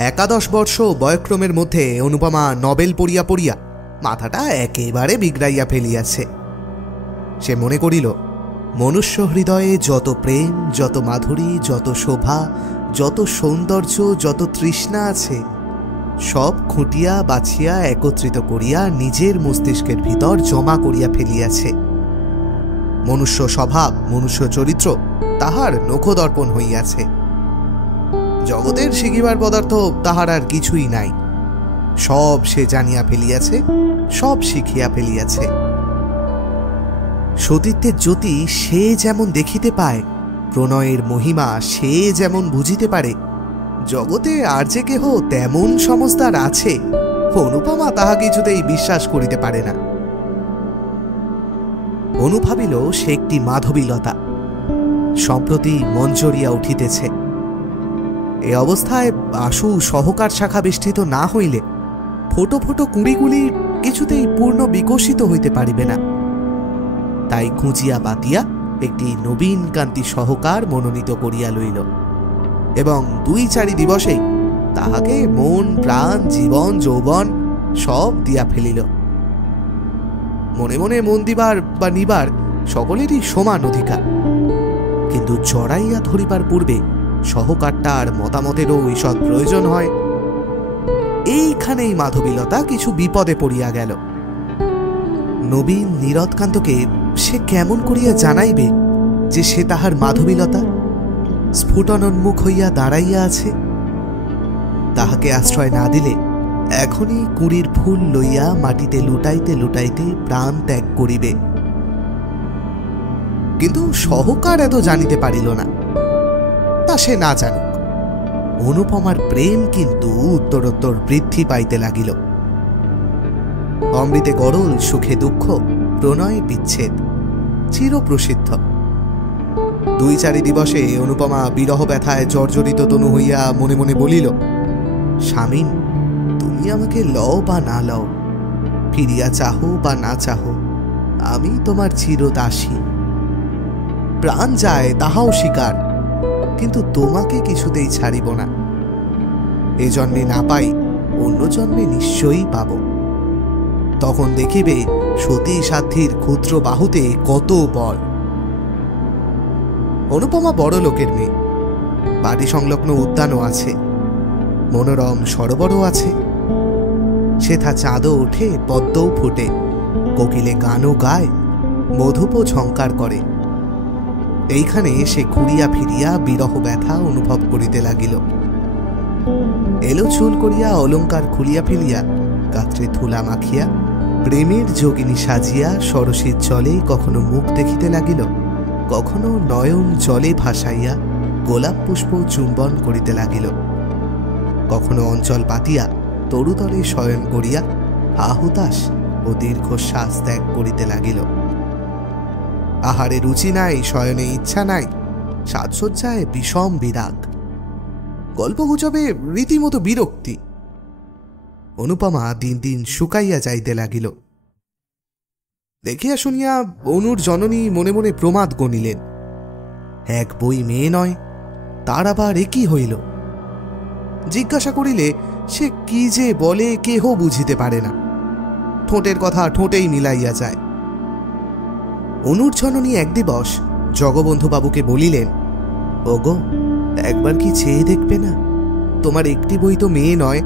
একাদশ বর্ষ বয়ক্রমের মধ্যে অনুপমা নবেল পড়িয়া পড়িয়া মাথাটা একেবারে বিগড়াইয়া ফেলিয়াছে। সে মনে করিল, মনুষ্য হৃদয়ে যত প্রেম, যত মাধুরী, যত শোভা, যত সৌন্দর্য, যত তৃষ্ণা আছে, সব খুঁটিয়া বাছিয়া একত্রিত করিয়া নিজের মস্তিষ্কের ভিতর জমা করিয়া ফেলিয়াছে। মনুষ্য স্বভাব, মনুষ্য চরিত্র তাহার নখদর্পণ হইয়াছে। জগতের শিখিবার পদার্থ তাহার আর কিছুই নাই। সব সে জানিয়া ফেলিয়াছে, সব শিখিয়া ফেলিয়াছে। সতীত্বের জ্যোতি সে যেমন দেখিতে পায়, প্রণয়ের মহিমা সে যেমন বুঝিতে পারে, জগতে আর যে কেহ তেমন সমজদার আছে, অনুপমা তাহা কিছুতেই বিশ্বাস করিতে পারে না। অনু ভাবিল সে একটি মাধবীলতা, সম্প্রতি মঞ্জরিয়া উঠিতেছে। এ অবস্থায় আশু সহকার শাখা বেষ্টিত না হইলে ফোটো ফোটো কুঁড়িগুলি কিছুতেই পূর্ণ বিকশিত হইতে পারিবে না। তাই খুঁজিয়া বাতিয়া একটি নবীন কান্তি সহকার মনোনীত করিয়া লইল এবং 2-4 দিবসেই তাহাকে মন, প্রাণ, জীবন, যৌবন সব দিয়া ফেলিল। মনে মনে মন দিবার বা নিবার সকলেরই সমান অধিকার, কিন্তু জড়াইয়া ধরিবার পূর্বে সহকারটার মতামতেরও ঈষৎ প্রয়োজন হয়। এইখানেই মাধবীলতা কিছু বিপদে পড়িয়া গেল। নবীন নীরদকান্তকে সে কেমন করিয়া জানাইবে যে সে তাহার মাধবীলতা? স্ফুটনোন্মুখ হইয়া দাঁড়াইয়া আছে। তাহাকে আশ্রয় না দিলে এখনই কুঁড়ির ফুল লইয়া মাটিতে লুটাইতে লুটাইতে প্রাণ ত্যাগ করিবে। কিন্তু সহকার এত জানিতে পারিল না। তা সে না জানুক, অনুপমার প্রেম কিন্তু উত্তরোত্তর বৃদ্ধি পাইতে লাগিল। অমৃতে গরল, সুখে দুঃখ, প্রণয়ে বিচ্ছেদ চিরপ্রসিদ্ধ। 2-4 দিবসে অনুপমা বিরহ ব্যথায় জর্জরিত তনু হইয়া মনে মনে বলিল, স্বামীন, তুমি আমাকে লও বা না লও, ফিরিয়া চাহো বা না চাহো, আমি তোমার চিরদাসী। প্রাণ যায় তাহাও স্বীকার, কিন্তু তোমাকে কিছুতেই ছাড়িব না। এ জন্মে না পাই, অন্য জন্মে নিশ্চয়ই পাব। তখন দেখিবে সতী সাধ্যির ক্ষুদ্র বাহুতে কত বল। অনুপমা বড় লোকের মেয়ে, বাড়ি সংলগ্ন উদ্যানও আছে, মনোরম সরোবরও আছে। সেথা চাঁদও ওঠে, পদ্মও ফুটে, কোকিলে গানও গায়, মধুপও ঝঙ্কার করে। এইখানে সে ঘুরিয়া ফিরিয়া বিরহ ব্যথা অনুভব করিতে লাগিল। এলো চুল করিয়া অলঙ্কার খুলিয়া ফেলিয়া গাত্রে ধুলা মাখিয়া প্রেমের যোগিনী সাজিয়া সরসীর জলে কখনো মুখ দেখিতে লাগিল, কখনো নয়ন জলে ভাসাইয়া গোলাপ পুষ্প চুম্বন করিতে লাগিল, কখনো অঞ্চল পাতিয়া তরুতলে শয়ন করিয়া আহুতাস ও দীর্ঘশ্বাস ত্যাগ করিতে লাগিল। আহারে রুচি নাই, শয়নে ইচ্ছা নাই, সাজসজ্জায় বিষম বিরাগ, গল্পগুজবে রীতিমতো বিরক্তি। অনুপমা দিন দিন শুকাইয়া যাইতে লাগিল। দেখিয়া শুনিয়া অনুর জননী মনে মনে প্রমাদ গণিলেন। এক বই মেয়ে নয়, তার আবার একই হইল। জিজ্ঞাসা করিলে সে কি যে বলে কেহ বুঝিতে পারে না। ঠোঁটের কথা ঠোঁটেই মিলাইয়া যায়। অনুর জননী এক দিবস জগবন্ধুবাবুকে বলিলেন, ওগো, একবার কি চেয়ে দেখবে না? তোমার একটি বই তো মেয়ে নয়,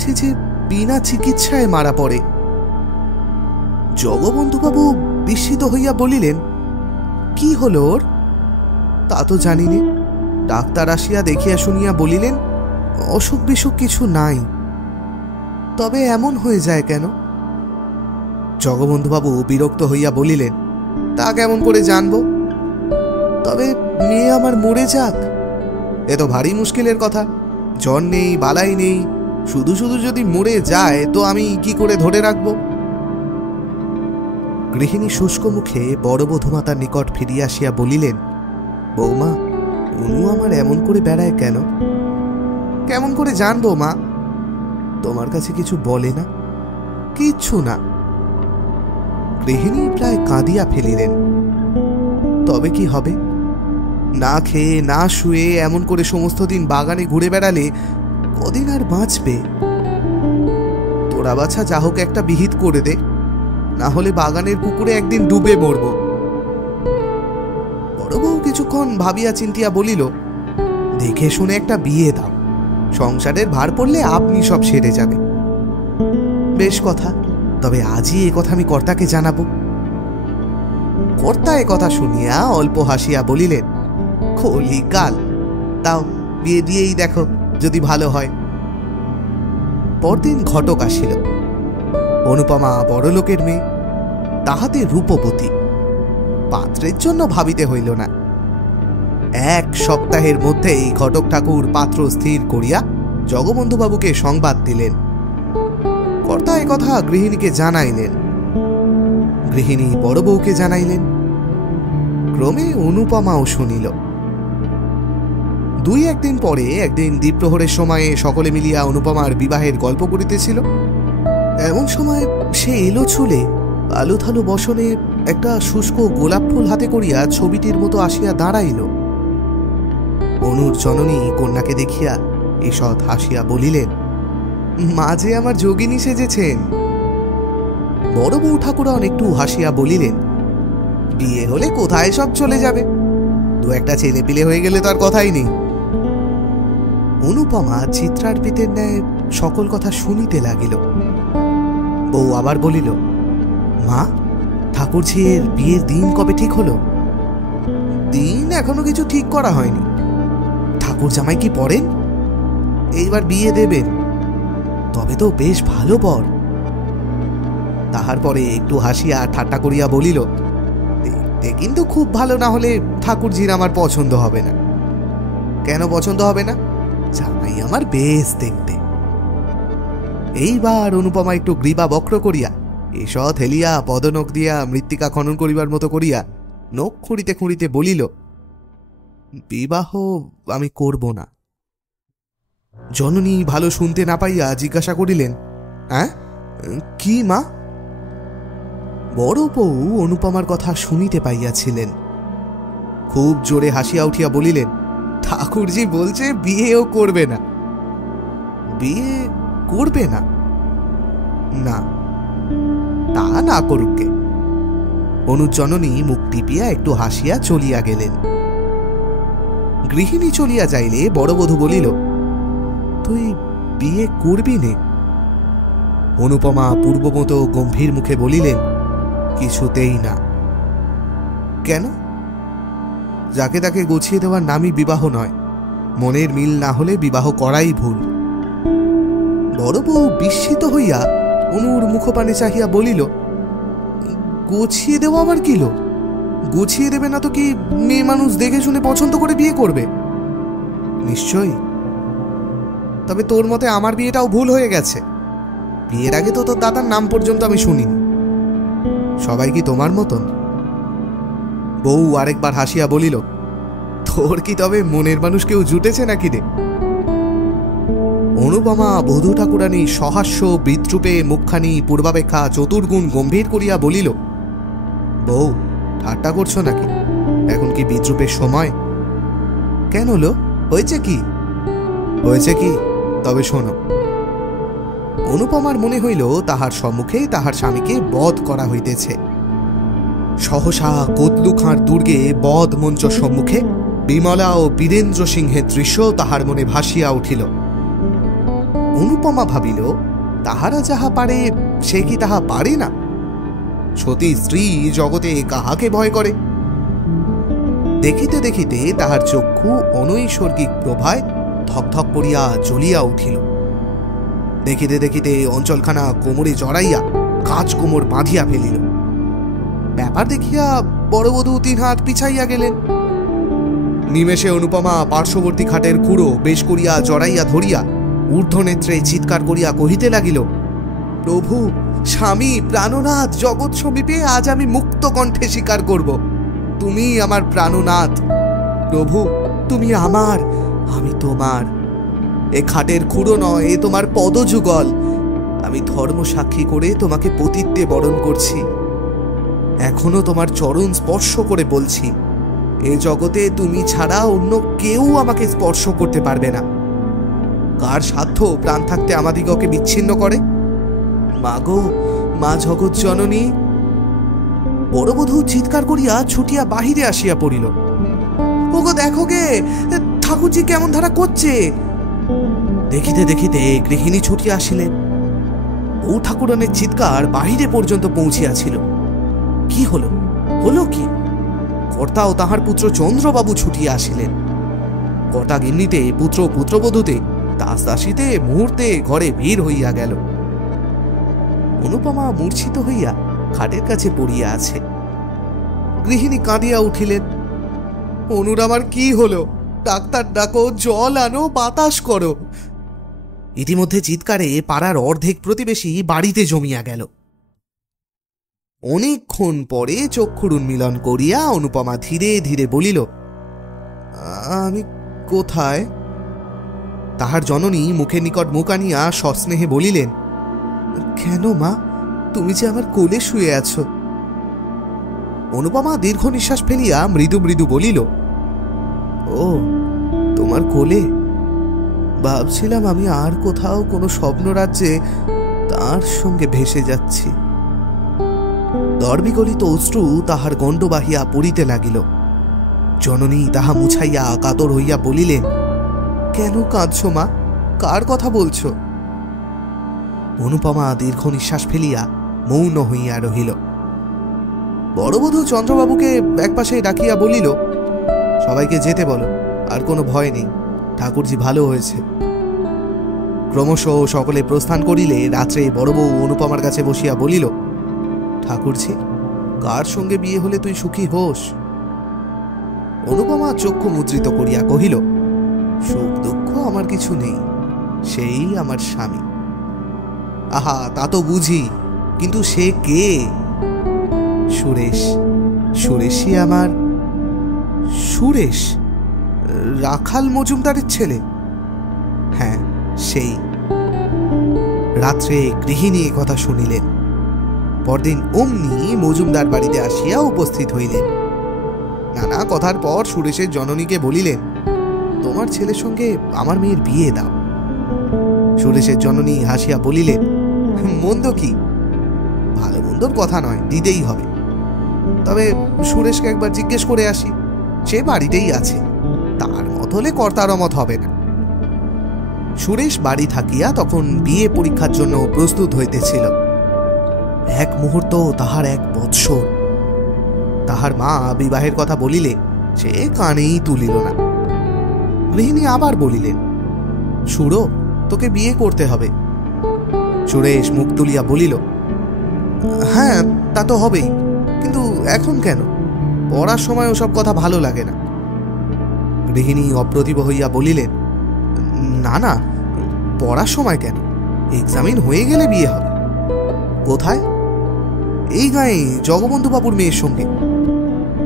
সে যে বিনা চিকিৎসায় মারা পড়ে। জগবন্ধুবাবু বিস্মিত হইয়া বলিলেন, কি হল ওর? তা তো জানিনে। ডাক্তার আসিয়া দেখিয়া শুনিয়া বলিলেন, অসুখ বিসুখ কিছু নাই। তবে এমন হয়ে যায় কেন? জগবন্ধুবাবু বিরক্ত হইয়া বলিলেন, তা কেমন করে জানব? তবে মেয়ে আমার মরে যাক, এ তো ভারী মুশকিলের কথা। জ্বর নেই, বালাই নেই, শুধু শুধু যদি মরে যায় তো আমি কি করে ধরে রাখব? গৃহিণী শুষ্ক মুখে বড় বধূমাতার নিকট ফিরিয়া আসিয়া বলিলেন, বৌমা, অনু আমার এমন করে বেড়ায় কেন? কেমন করে জানবো মা? তোমার কাছে কিছু বলে না? কিচ্ছু না। গৃহিণী প্রায় কাঁদিয়া ফেলিলেন। তবে কি হবে? না খেয়ে না শুয়ে এমন করে সমস্ত দিন বাগানে ঘুরে বেড়ালে কদিন আর বাঁচবে? তোরা বাছা যা হোক একটা বিহিত করে দে, না হলে বাগানের পুকুরে একদিন ডুবে মরব। বড় বউ কিছুক্ষণ ভাবিয়া চিন্তিয়া বলিল, দেখে শুনে একটা বিয়ে দাও, সংসারের ভার পড়লে আপনি সব সেরে যাবে। বেশ কথা, তবে আজই এ কথা আমি কর্তাকে জানাবো। কর্তা এ কথা শুনিয়া অল্প হাসিয়া বলিলেন, কলিকাল, তাও বিয়ে দিয়েই দেখো, যদি ভালো হয়। পরদিন ঘটক আসিল। অনুপমা বড়লোকের মেয়ে, তাহাতে রূপবতী, পাত্রের জন্য ভাবিতে হইল না। 1 সপ্তাহের মধ্যেই ঘটক ঠাকুর পাত্র স্থির করিয়া জগবন্ধুবাবুকে সংবাদ দিলেন। কর্তা এ কথা গৃহিণীকে জানাইলেন, গৃহিণী বড় বউকে জানাইলেন। ক্রমে অনুপমাও শুনিল। 2-1 দিন পরে একদিন দ্বীপ্রহরের সময়ে সকলে মিলিয়া অনুপমার বিবাহের গল্প করিতেছিল। এমন সময় সে এলো চুলে, আলু থালু বসনে একটা শুষ্ক গোলাপ ফুল হাতে করিয়া ছবিটির মতো আসিয়া দাঁড়াইল। অনুর জননী কন্যাকে দেখিয়া ঈষৎ হাসিয়া বলিলেন, মাঝে আমার যোগিনী সেজেছেন। বড় বউ ঠাকুরন একটু হাসিয়া বলিলেন, বিয়ে হলে কোথায় সব চলে যাবে, 2-1টা ছেলে পিলে হয়ে গেলে তো আর কথাই নেই। অনুপমা চিত্রার্পিতের ন্যায় সকল কথা শুনিতে লাগিল। বউ আবার বলিল, মা, ঠাকুরঝির বিয়ের দিন কবে ঠিক হলো? দিন এখনো কিছু ঠিক করা হয়নি। ঠাকুর জামাই কি পড়েন? এইবার বিয়ে দেবেন, তবে তো বেশ ভালো বর। তাহার পরে একটু হাসিয়া ঠাট্টা করিয়া বলিল, দেখতে কিন্তু খুব ভালো না হলে ঠাকুরঝির আমার পছন্দ হবে না। কেন পছন্দ হবে না? জামাই আমার বেশ দেখতে। এইবার অনুপমা একটু গ্রীবা বক্র করিয়া ঈষৎ হেলিয়া পদনখ দিয়া মৃত্তিকা খনন করিবার মতো করিয়া নখ খুঁড়িতে খুঁড়িতে বলিল, বিবাহ আমি করব না। জননী ভালো শুনতে না পাইয়া জিজ্ঞাসা করিলেন, হ্যাঁ কি মা? বড় বউ অনুপমার কথা শুনিতে পাইয়াছিলেন। খুব জোরে হাসিয়া উঠিয়া বলিলেন, ঠাকুরজি বলছে বিয়েও করবে না। বিয়ে করবে না? না, তা না করুকে। অনুর জননী মুখ টিপিয়া একটু হাসিয়া চলিয়া গেলেন। গৃহিণী চলিয়া যাইলে বড় বধূ বলিল, তুই বিয়ে করবি নে? অনুপমা পূর্বমত গম্ভীর মুখে বলিলেন, কিছুতেই না। কেন? যাকে তাকে গুছিয়ে দেওয়ার নামই বিবাহ নয়। মনের মিল না হলে বিবাহ করাই ভুল। বড় বউ বিস্মিত হইয়া অনুর মুখপানে চাহিয়া বলিল, গুছিয়ে দেওয়া আবার কিল? গুছিয়ে দেবে না তো কি মেয়ে মানুষ দেখে শুনে পছন্দ করে বিয়ে করবে? নিশ্চয়ই। তবে তোর মতে আমার বিয়েটাও ভুল হয়ে গেছে। বিয়ের আগে তো তোর দাদার নাম পর্যন্ত আমি শুনিনি। সবাই কি তোমার মতন? বউ আরেকবার হাসিয়া বলিল, তোর কি তবে মনের মানুষ কেউ জুটেছে নাকি রে? অনুপমা বধূ ঠাকুরানী সহাস্য বিদ্রুপে মুখখানি পূর্বাপেক্ষা চতুর্গুণ গম্ভীর করিয়া বলিল, বউ ঠাট্টা করছো নাকি? এখন কি বিদ্রুপের সময়? কেন লো, হয়েছে কি? হয়েছে কি তবে শোনো। অনুপমার মনে হইল তাহার সম্মুখে তাহার স্বামীকে বধ করা হইতেছে। সহসা কোতলুখাঁর দুর্গে বধ মঞ্চ সম্মুখে বিমলা ও বীরেন্দ্র সিংহের দৃশ্য তাহার মনে ভাসিয়া উঠিল। অনুপমা ভাবিল, তাহারা যাহা পারে সে কি তাহা পারে না? সতী স্ত্রী জগতে কাহাকে ভয় করে? দেখিতে দেখিতে তাহার চক্ষু অনৈসর্গিক প্রভায় ধকধক করিয়া জ্বলিয়া উঠিল। দেখিতে দেখিতে অঞ্চলখানা কোমরে জড়াইয়া কাজ কোমর বাঁধিয়া ফেলিল। ব্যাপার দেখিয়া বড় বধূ 3 হাত পিছাইয়া গেলেন। নিমেষে অনুপমা পার্শ্ববর্তী খাটের খুঁড়ো বেশ করিয়া জড়াইয়া ধরিয়া ঊর্ধ্বনেত্রে চিৎকার করিয়া কহিতে লাগিল, প্রভু, স্বামী, প্রাণনাথ, জগৎ সমীপে আজ আমি মুক্ত কণ্ঠে স্বীকার করব, তুমি আমার প্রাণনাথ। প্রভু, তুমি আমার, আমি তোমার। এ খাটের খুঁড়ো নয়, এ তোমার পদযুগল। আমি ধর্ম সাক্ষী করে তোমাকে পতিত্বে বরণ করছি। এখনো তোমার চরণ স্পর্শ করে বলছি, এ জগতে তুমি ছাড়া অন্য কেউ আমাকে স্পর্শ করতে পারবে না। কার সাধ্য প্রাণ থাকতে আমাদিগকে বিচ্ছিন্ন করে? মা গো, মা জগৎ জননী! বড়বধূ চিৎকার করিয়া ছুটিয়া বাহিরে আসিয়া পড়িল। ওগো দেখো গে, ঠাকুরজি কেমন ধারা করছে! দেখিতে দেখিতে গৃহিণী ছুটিয়া আসিলেন। বউ ঠাকুরানের চিৎকার বাহিরে পর্যন্ত পৌঁছিয়াছিল। কি হলো, হলো কি? কর্তা ও তাহার পুত্র চন্দ্রবাবু ছুটিয়া আসিলেন। কর্তা গিন্নিতে, পুত্র পুত্রবধূতে, দাস দাসীতে মুহূর্তে ঘরে ভিড় হইয়া গেল। অনুপমা মূর্ছিত হইয়া খাটের কাছে পড়িয়া আছে। গৃহিণী কাঁদিয়া উঠিলেন। অনুর আমার কি হলো? ডাক্তার ডাকো, জল আনো, বাতাস করো। ইতিমধ্যে চিৎকারে পাড়ার অর্ধেক প্রতিবেশী বাড়িতে জমিয়া গেল। অনেকক্ষণ পরে চক্ষুর উন্মিলন করিয়া অনুপমা ধীরে ধীরে বলিল, আমি কোথায়? তাহার জননী মুখের নিকট মুখ আনিয়া সস্নেহে বলিলেন, কেন মা, তুমি যে আমার কোলে শুয়ে আছো। অনুপমা দীর্ঘ নিঃশ্বাস ফেলিয়া মৃদু মৃদু বলিল, ও তোমার কোলে? ভাবছিলাম আমি আর কোথাও কোনো স্বপ্নরাজ্যে তার সঙ্গে ভেসে যাচ্ছি। দর্বিগলিত অশ্রু তাহার গণ্ড বাহিয়া পড়িতে লাগিল। জননী তাহা মুছাইয়া কাতর হইয়া বলিলেন, কেন কাঁদছ মা? কার কথা বলছ? অনুপমা দীর্ঘ নিঃশ্বাস ফেলিয়া মৌন হইয়া রহিল। বড়বধূ চন্দ্রবাবুকে একপাশে ডাকিয়া বলিল, সবাইকে যেতে বলো, আর কোনো ভয় নেই, ঠাকুরজি ভালো হয়েছে। ক্রমশ সকলে প্রস্থান করিলে রাত্রে বড় বউ অনুপমার কাছে বসিয়া বলিল, ঠাকুরজি, কার সঙ্গে বিয়ে হলে তুই সুখী হোস? অনুপমা চক্ষু মুদ্রিত করিয়া কহিল, সুখ দুঃখ আমার কিছু নেই, সেই আমার স্বামী। আহা, তা তো বুঝি, কিন্তু সে কে? সুরেশ। সুরেশই আমার। সুরেশ? রাখাল মজুমদারের ছেলে? হ্যাঁ, সেই। রাত্রে গৃহিণী কথা শুনিলেন। পরদিন অমনি মজুমদার বাড়িতে আসিয়া উপস্থিত হইলেন। নানা কথার পর সুরেশের জননীকে বলিলেন, তোমার ছেলের সঙ্গে আমার মেয়ের বিয়ে দাও। সুরেশের জননী হাসিয়া বলিলেন, মন্দ কি? ভালো মন্দর কথা নয়, দিতেই হবে। তবে সুরেশকে একবার জিজ্ঞেস করে আসি, সে বাড়িতেই আছে, তার মত হলে কর্তার মত হবে না। সুরেশ বাড়ি থাকিয়া তখন বিয়ে পরীক্ষার জন্য প্রস্তুত হইতেছিল। এক মুহূর্ত তাহার এক বৎসর। তাহার মা বিবাহের কথা বলিলে সে কানেই তুলিল না। গৃহিণী আবার বলিলেন, সুরো, তোকে বিয়ে করতে হবে। সুরেশ মুখ তুলিয়া বলিল, হ্যাঁ তা তো হবেই, কিন্তু এখন কেন? পড়ার সময় ওসব কথা ভালো লাগে না। গৃহিণী অপ্রতিভ হইয়া বলিলেন, না না, পড়ার সময় কেন, এক্সামিন হয়ে গেলে বিয়ে হবে। কোথায়? এই গায়ে জগবন্ধু বাবুর মেয়ের সঙ্গে।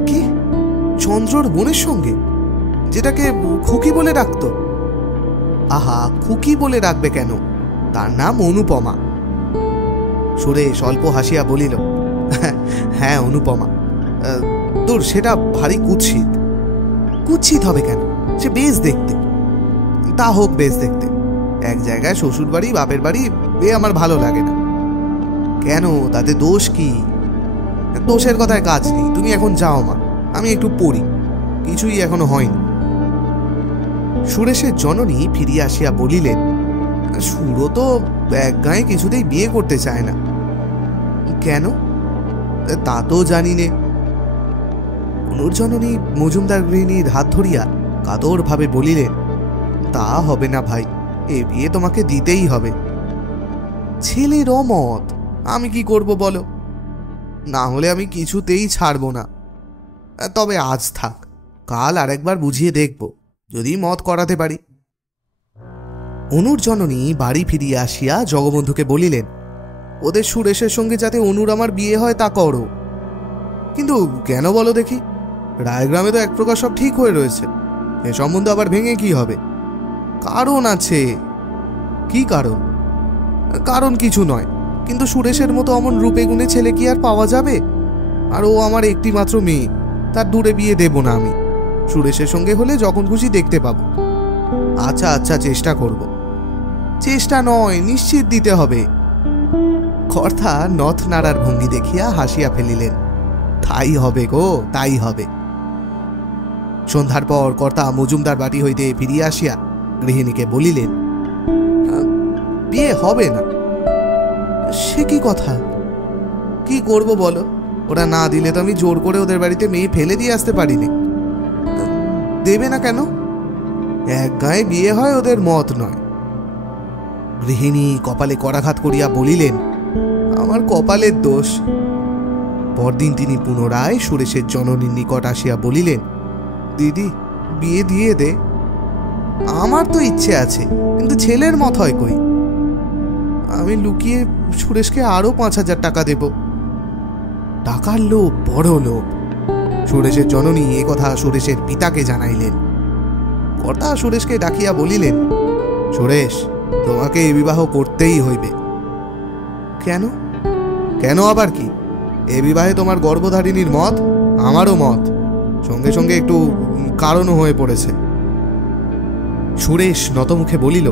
কি? চন্দ্রর বোনের সঙ্গে, যেটাকে খুকি বলে ডাকত? আহা, খুকি বলে ডাকবে কেন? তার নাম অনুপমা। সুরেশ অল্প হাসিয়া বলিল, হ্যাঁ অনুপমা। তোর সেটা ভারী কুৎসিত। কুৎসিত হবে কেন? সে বেশ দেখতে। তা হোক বেশ দেখতে, এক জায়গায় শ্বশুর বাড়ি বাপের বাড়ি, এ আমার ভালো লাগে না। কেন, তাতে দোষ কি? দোষের কথায় কাজ নেই, তুমি এখন যাও মা, আমি একটু পড়ি, কিছুই এখনো হয়নি। সুরেশের জননী ফিরিয়া আসিয়া বলিলেন, সুরো তো এক গায়ে কিছুতেই বিয়ে করতে চায় না। কেন? তা তো জানি নে। অনুর জননী মজুমদার গৃহিণীর হাত ধরিয়া কাতর ভাবে বলিলেন, তা হবে না ভাই, এ বিয়ে তোমাকে দিতেই হবে। ছেলের অমত, আমি কি করব বলো? না হলে আমি কিছুতেই ছাড়ব না। তবে আজ থাক, কাল আরেকবার বুঝিয়ে দেখব, যদি মত করাতে পারি। অনুর জননী বাড়ি ফিরিয়া আসিয়া জগবন্ধুকে বলিলেন, ওদের সুরেশের সঙ্গে যাতে অনুর আমার বিয়ে হয় তা করো। কিন্তু কেন বলো দেখি? রায়গ্রামে তো এক প্রকার সব ঠিক হয়ে রয়েছে, এ সম্বন্ধ আবার ভেঙে কি হবে? কারণ আছে। কি কারণ? কারণ কিছু নয়, কিন্তু সুরেশের মতো অমন রূপে গুণে ছেলে কি আর পাওয়া যাবে? আর ও আমার একটি মাত্র মেয়ে, তার দূরে বিয়ে দেব না আমি। সুরেশের সঙ্গে হলে যখন খুশি দেখতে পাবো। আচ্ছা আচ্ছা, চেষ্টা করব, চেষ্টা নয়, নিশ্চিত দিতে হবে। কর্তা নথ নাড়ার ভঙ্গি দেখিয়া হাসিয়া ফেলিলেন। তাই হবে গো, তাই হবে। সন্ধ্যার পর কর্তা মজুমদার বাড়ি হইতে ফিরিয়া আসিয়া গৃহিণীকে বলিলেন, বিয়ে হবে না। সে কি কথা? কি করব বলো? ওরা না দিলে তো আমি জোর করে ওদের বাড়িতে মেয়ে ফেলে দিয়ে আসতে পারিনি। দেবে না কেন? এক গায়ে বিয়ে হয়, ওদের মত নয়। গৃহিণী কপালে করাঘাত করিয়া বলিলেন, আমার কপালের দোষ। পরদিন তিনি পুনরায় সুরেশের জননীর নিকট আসিয়া বলিলেন, দিদি, বিয়ে দিয়ে দে। আমার তো ইচ্ছে আছে, কিন্তু ছেলের মত হয় কই? আমি লুকিয়ে সুরেশকে আরো 5,000 টাকা দেব। টাকার লোভ বড় লোভ। সুরেশের জননী এ কথা সুরেশের পিতাকে জানাইলেন। কর্তা সুরেশকে ডাকিয়া বলিলেন, সুরেশ, তোমাকে এ বিবাহ করতেই হইবে। কেন? কেন আবার কি? এ বিবাহে তোমার গর্ভধারিণীর মত, আমারও মত, সঙ্গে সঙ্গে একটু কারণও হয়ে পড়েছে। সুরেশ নতমুখে বলিল,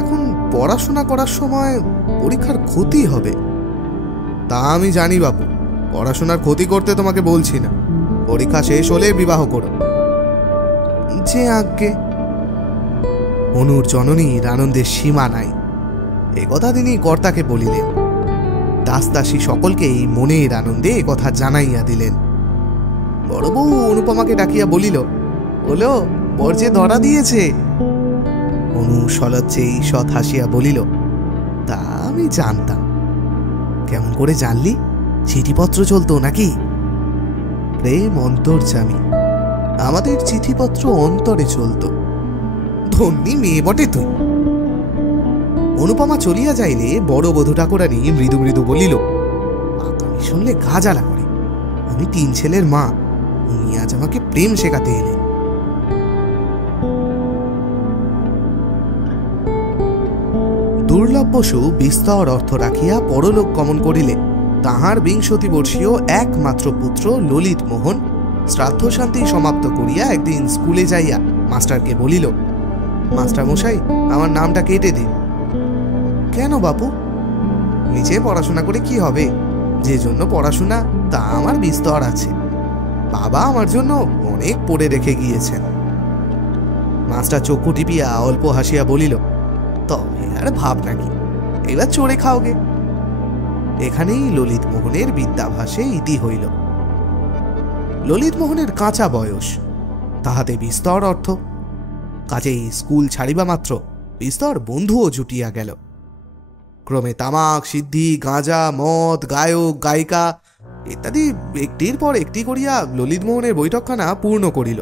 এখন পড়াশোনা করার সময় পরীক্ষার ক্ষতি হবে। তা আমি জানি বাবু, পড়াশোনার ক্ষতি করতে তোমাকে বলছি না। পরীক্ষা শেষ হলে বিবাহ করো। যে আজ্ঞে। অনুর জননীর আনন্দের সীমা নাই। একথা তিনি কর্তাকে বলিলেন। দাসদাসী সকলকেই মনের আনন্দে একথা জানাইয়া দিলেন। বড় বউ অনুপমাকে ডাকিয়া বলিল, হলো, বর যে ধরা দিয়েছে। অনু সলজ্জে ঈষৎ হাসিয়া বলিল, তা আমি জানতাম। কেমন করে জানলি? চিঠিপত্র চলতো নাকি? প্রেম অন্তর্যামী, আমাদের চিঠিপত্র অন্তরে চলত। ধন্যী মেয়ে বটে তুই। অনুপমা চলিয়া যাইলে বড় বধূ ঠাকুরানী মৃদু মৃদু বলিল, আগামী শুনলে গা জ্বালা করে। আমি 3 ছেলের মা, উনি আজ আমাকে প্রেম শেখাতে এলেন। দুর্লভ বসু বিস্তর অর্থ রাখিয়া পরলোক গমন করিলে তাহার 20 বর্ষীয় একমাত্র পুত্র ললিত মোহন শ্রাদ্ধ শান্তি সমাপ্ত করিয়া একদিন স্কুলে যাইয়া মাস্টারকে বলিল, মাস্টার মশাই, আমার নামটা কেটে দিন। কেন বাপু? নিজে পড়াশোনা করে কি হবে? যে জন্য পড়াশোনা তা আমার বিস্তর আছে। বাবা আমার জন্য অনেক পড়ে রেখে গিয়েছেন। মাস্টার চক্ষু টিপিয়া অল্প হাসিয়া বলিল, তবে আর ভাব নাকি, এবার চড়ে খাওগে। এখানেই ললিত মোহনের বিদ্যাভাসে ইতি হইল। ললিত মোহনের কাঁচা বয়স, তাহাতে বিস্তর অর্থ। কাজেই স্কুল ছাড়িবা মাত্র বিস্তর বন্ধুও জুটিয়া গেল। ক্রমে তামাক, সিদ্ধি, গাঁজা, মদ, গায়ক, গায়িকা ইত্যাদি একটির পর একটি করিয়া ললিত মোহনের বৈঠকখানা পূর্ণ করিল।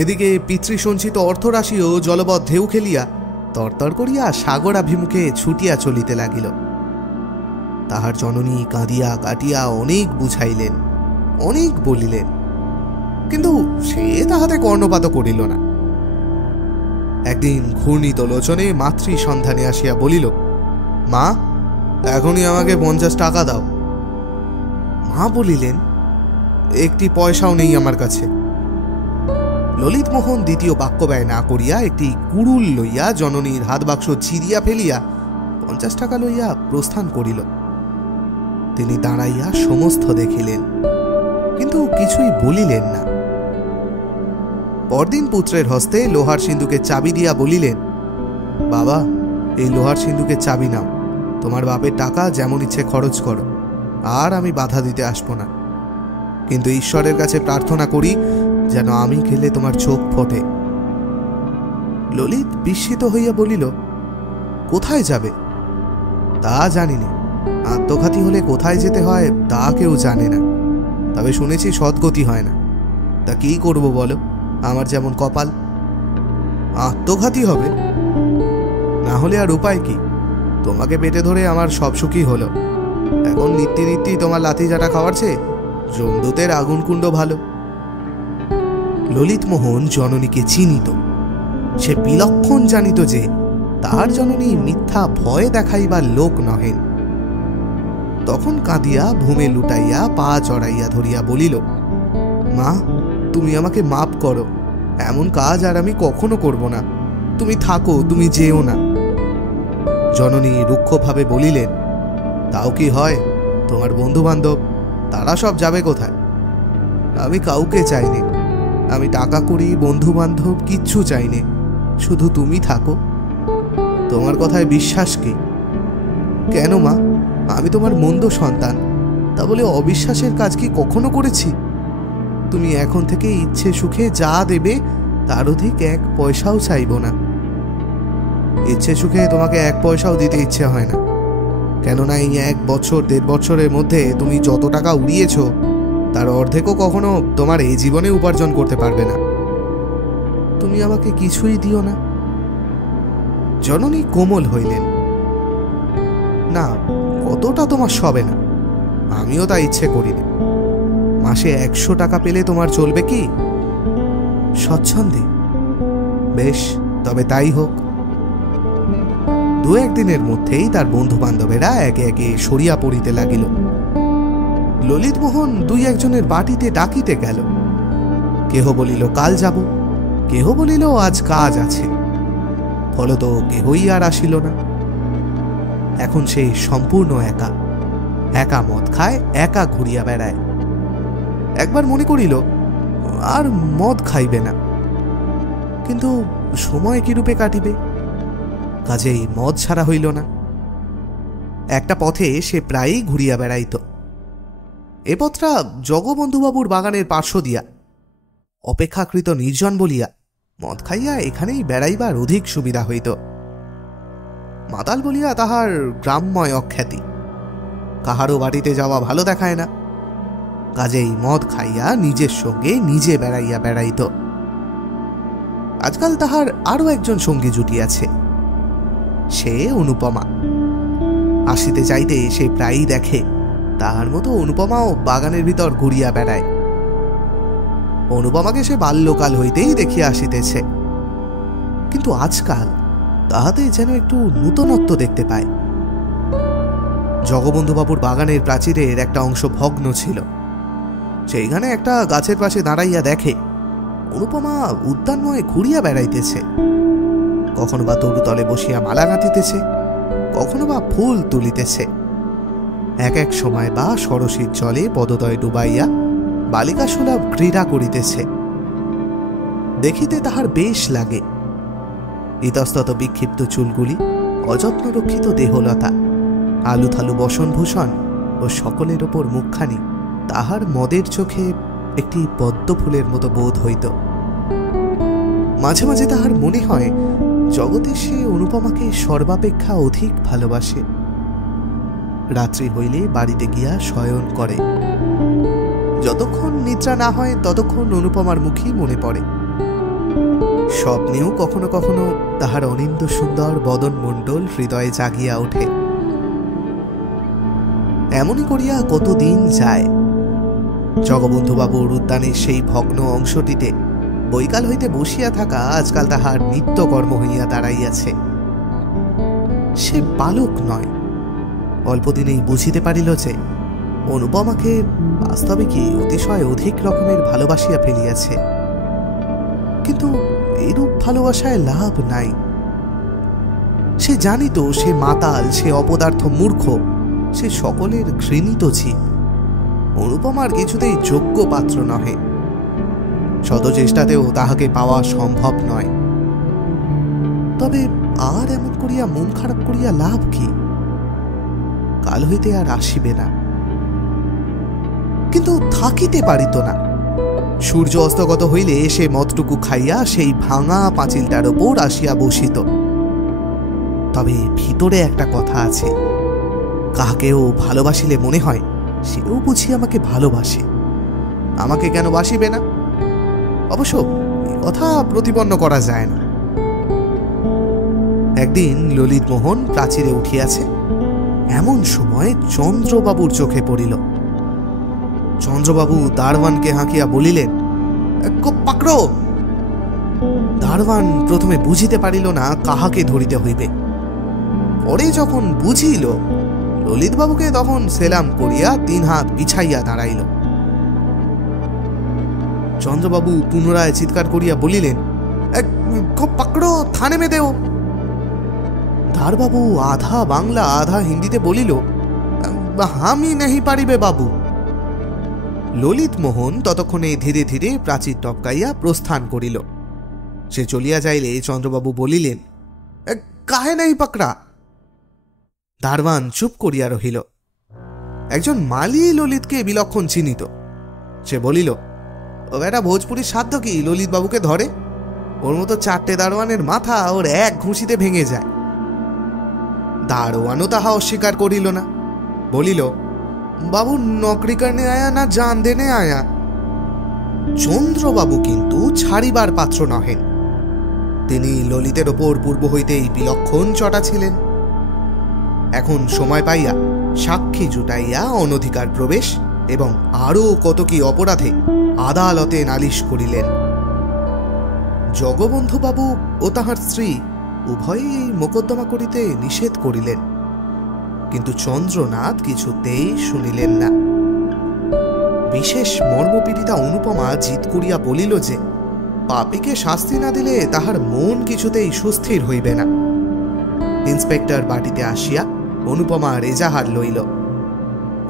এদিকে পিতৃসঞ্চিত অর্থরাশিও জলবৎ ঢেউ খেলিয়া তরতর করিয়া সাগরাভিমুখে ছুটিয়া চলিতে লাগিল। তাহার জননী কাঁদিয়া কাটিয়া অনেক বুঝাইলেন, অনেক বলিলেন, কিন্তু সে তাহাতে কর্ণপাত করিল না। একদিন ঘূর্ণিত লোচনে মাতৃ সন্ধানে আসিয়া বলিল, মা, এখনই আমাকে 50 টাকা দাও। মা বলিলেন, একটি পয়সাও নেই আমার কাছে। ললিত মোহন দ্বিতীয় বাক্য ব্যয় না করিয়া একটি কুড়ুল লইয়া জননীর হাত বাক্স চিরিয়া ফেলিয়া 50 টাকা লইয়া প্রস্থান করিল। তিনি দাঁড়াইয়া সমস্ত দেখিলেন, কিন্তু কিছুই বলিলেন না। পরদিন পুত্রের হস্তে লোহার সিন্ধুকে চাবি দিয়া বলিলেন, বাবা, এই লোহার সিন্ধুকে চাবি নাও। তোমার বাপের টাকা যেমন ইচ্ছে খরচ করো, আর আমি বাধা দিতে আসবো না। কিন্তু ঈশ্বরের কাছে প্রার্থনা করি যেন আমি খেলে তোমার চোখ ফোটে। ললিত বিস্মিত হইয়া বলিল, কোথায় যাবে? তা জানি না। আত্মঘাতী হলে কোথায় যেতে হয় তা কেউ জানে না। তবে শুনেছি সদ্গতি হয় না। তা কি করব বলো, আমার যেমন কপাল। আত্মঘাতী হবে? না হলে আর উপায় কি? তোমাকে পেটে ধরে আমার সব সুখী হলো। এখন নিত্যি নিত্যি তোমার লাথি জাটা খাওয়ার চেয়ে যমদূতের আগুন কুণ্ড ভালো। ললিত মোহন জননীকে চিনিত। সে বিলক্ষণ জানিত যে তাহার জননী মিথ্যা ভয় দেখাইবার লোক নহেন। তখন কাঁদিয়া ভূমে লুটাইয়া পা চড়াইয়া ধরিয়া বলিল, মা, তুমি আমাকে মাপ করো। এমন কাজ আর আমি কখনো করব না। তুমি থাকো, তুমি যেও না। জননী রুক্ষভাবে বলিলেন, তাও কি হয়? তোমার বন্ধু বান্ধব তারা সব যাবে কোথায়? আমি কাউকে চাইনি, আমি টাকা করি, বন্ধু বান্ধব কিচ্ছু চাইনি, শুধু তুমি থাকো। তোমার কথায় বিশ্বাস কি? কেন মা, আমি তোমার মন্দ সন্তান, তা বলে অবিশ্বাসের কাজ কি কখনো করেছি? তুমি এখন থেকে ইচ্ছে সুখে যা দেবে তার অধিক 1 পয়সাও চাইব না। ইচ্ছে সুখে তোমাকে 1 পয়সাও দিতে ইচ্ছে হয় না, কেননা এই 1 বছর 1.5 বছরের মধ্যে তুমি যত টাকা উড়িয়েছ তার অর্ধেকও কখনো তোমার এই জীবনে উপার্জন করতে পারবে না। তুমি আমাকে কিছুই দিও না। জননী কোমল হইলেন, না, অতটা তোমার সবে না, আমিও তা ইচ্ছে করিনি। মাসে 100 টাকা পেলে তোমার চলবে কি? স্বচ্ছন্দে। বেশ, তবে তাই হোক। 2-1 দিনের মধ্যেই তার বন্ধু বান্ধবেরা একে একে সরিয়া পড়িতে লাগিল। ললিতমোহন 2-1 জনের বাটিতে ডাকিতে গেল। কেহ বলিল কাল যাব, কেহ বলিল আজ কাজ আছে, ফলত কেহই আর আসিল না। এখন সে সম্পূর্ণ একা, একা মদ খায়, একা ঘুরিয়া বেড়ায়। একবার মনে করিল আর মদ খাইবে না, কিন্তু সময় কিরূপে কাটিবে? কাজেই মদ ছাড়া হইল না। একটা পথে সে প্রায়ই ঘুরিয়া বেড়াইত। এ পথটা জগবন্ধুবাবুর বাগানের পার্শ্ব দিয়া, অপেক্ষাকৃত নির্জন বলিয়া মদ খাইয়া এখানেই বেড়াইবার অধিক সুবিধা হইত। মাতাল বলিয়া তাহার গ্রাম্যয় অখ্যাতি, কাহারও বাড়িতে যাওয়া ভালো দেখায় না, কাজেই মদ খাইয়া নিজের সঙ্গে নিজে বেড়াইয়া বেড়াইত। আজকাল তাহার আরো একজন সঙ্গী জুটিয়াছে, সে অনুপমা। আসিতে যাইতে সে প্রায়ই দেখে তাহার মতো অনুপমাও বাগানের ভিতর ঘুরিয়া বেড়ায়। অনুপমাকে সে বাল্যকাল হইতেই দেখিয়া আসিতেছে, কিন্তু আজকাল তাহাতে যেন একটু নূতনত্ব দেখতে পায়। জগবন্ধুবাবুর বাগানের প্রাচীরের একটা অংশ ভগ্ন ছিল, সেইখানে একটা গাছের পাশে দাঁড়াইয়া দেখে অনুপমা উদ্যানময় ঘুরিয়া বেড়াইতেছে। কখনো বা তরুতলে বসিয়া মালা গাঁথিতেছে, কখনো বা ফুল তুলিতেছে, এক এক সময় বা সরসীর জলে পদদয় ডুবাইয়া বালিকা সুলভ ক্রীড়া করিতেছে। দেখিতে তাহার বেশ লাগে। ইতস্তত বিক্ষিপ্ত চুলগুলি, অযত্ন রক্ষিত দেহলতা, আলুথালু বসনভূষণ ও সকলের ওপর মুখখানি তাহার মদের চোখে একটি পদ্ম ফুলের মতো বোধ হইত। মাঝে মাঝে তাহার মনে হয় জগতে সে অনুপমাকে সর্বাপেক্ষা অধিক ভালোবাসে। রাত্রি হইলে বাড়িতে গিয়া শয়ন করে। যতক্ষণ নিদ্রা না হয় ততক্ষণ অনুপমার মুখই মনে পড়ে। স্বপ্নেও কখনো কখনো তাহার অনিন্দ সুন্দর বদন মণ্ডল হৃদয়ে জাগিয়া ওঠে। এমনই করিয়া কতদিন যায়। জগবন্ধুবাবুর উদ্যানের সেই ভগ্ন অংশটিতে বৈকাল হইতে বসিয়া থাকা আজকাল তাহার নিত্যকর্ম হইয়া দাঁড়াইয়াছে। সে বালক নয়, অল্পদিনেই বুঝিতে পারিল যে অনুপমাকে বাস্তবে কি অতিশয় অধিক রকমের ভালোবাসিয়া ফেলিয়াছে। কিন্তু এরূপ ভালোবাসায় লাভ নাই। সে জানিত সে মাতাল, সে অপদার্থ মূর্খ, সে সকলের ঘৃণিত জীব। অনুপমার কিছুতেই যোগ্য পাত্র নহে। শত চেষ্টাতেও তাহাকে পাওয়া সম্ভব নয়। তবে আর এমন করিয়া মন খারাপ করিয়া লাভ কি? কাল হইতে আর আসিবে না। কিন্তু থাকিতে পারিত না। সূর্য অস্তগত হইলে সে মদটুকু খাইয়া সেই ভাঙা পাঁচিলটার ওপর আসিয়া বসিত। তবে ভিতরে একটা কথা আছে, কাহাকেও ভালোবাসিলে মনে হয় সেও বুঝি আমাকে ভালোবাসে, আমাকে কেন বাসিবে না? অবশ্য এ কথা প্রতিপন্ন করা যায় না। একদিন ললিতমোহন প্রাচীরে উঠিয়াছে, এমন সময় চন্দ্রবাবুর চোখে পড়িল। চন্দ্রবাবু দারওয়ানকে হাঁকিয়া বলিলেন, পাকড়ো। দারওয়ান প্রথমে বুঝিতে পারিল না কাহাকে ধরিতে হইবে। পরে যখন বুঝিল, ললিতবাবুকে তখন সেলাম করিয়া 3 হাত পিছাইয়া দাঁড়াইল। চন্দ্রবাবু পুনরায় চিৎকার করিয়া বলিলেন, पकड़ो थाने में देओ। धारबाबू आधा बांगला आधा हिंदीते बलिल, हामी नहीं पारिबे बाबू। ललित मोहन ततक्षणे धीरे धीरे प्राचीर टपकाइया प्रस्थान करिल। से चलिया जाइले चंद्रबाबू बलिलेन, काहे नहीं पकड़ा। दारवान चुप करिया रहिल। एकजन माली ललितके विलक्षण चिनित। से बलिल, ओ बेटा भोजपुरी साध्य कि ललित बाबूके धरे? ओर मतो चारटे दारोयानेर माथा ओर एक घुषिते भेंगे जाय। दारोयानो ताहा अस्वीकार करिल ना, बलिल, बाबू नौकरी करने आया ना जान देने आया। चंद्रबाबू किन्तु छाड़िबार पात्र नहेन। तिनी ललितेर ओपर पूर्व हইতেই বিলক্ষণ চটা ছিলেন। এখন সময় পাইয়া সাক্ষী জুটাইয়া অনধিকার প্রবেশ এবং আরো কত কি অপরাধে আদালতে নালিশ করিলেন। জগবন্ধু বাবু ও তাহার স্ত্রী উভয়ই এই মোকদ্দমা করিতে নিষেধ করিলেন, কিন্তু চন্দ্রনাথ কিছুতেই শুনিলেন না। বিশেষ মর্মপীড়িতা অনুপমা জিদ করিয়া বলিল যে পাপীকে শাস্তি না দিলে তাহার মন কিছুতেই সুস্থির হইবে না। ইন্সপেক্টর বাটিতে আসিয়া অনুপমার এজাহার লইল।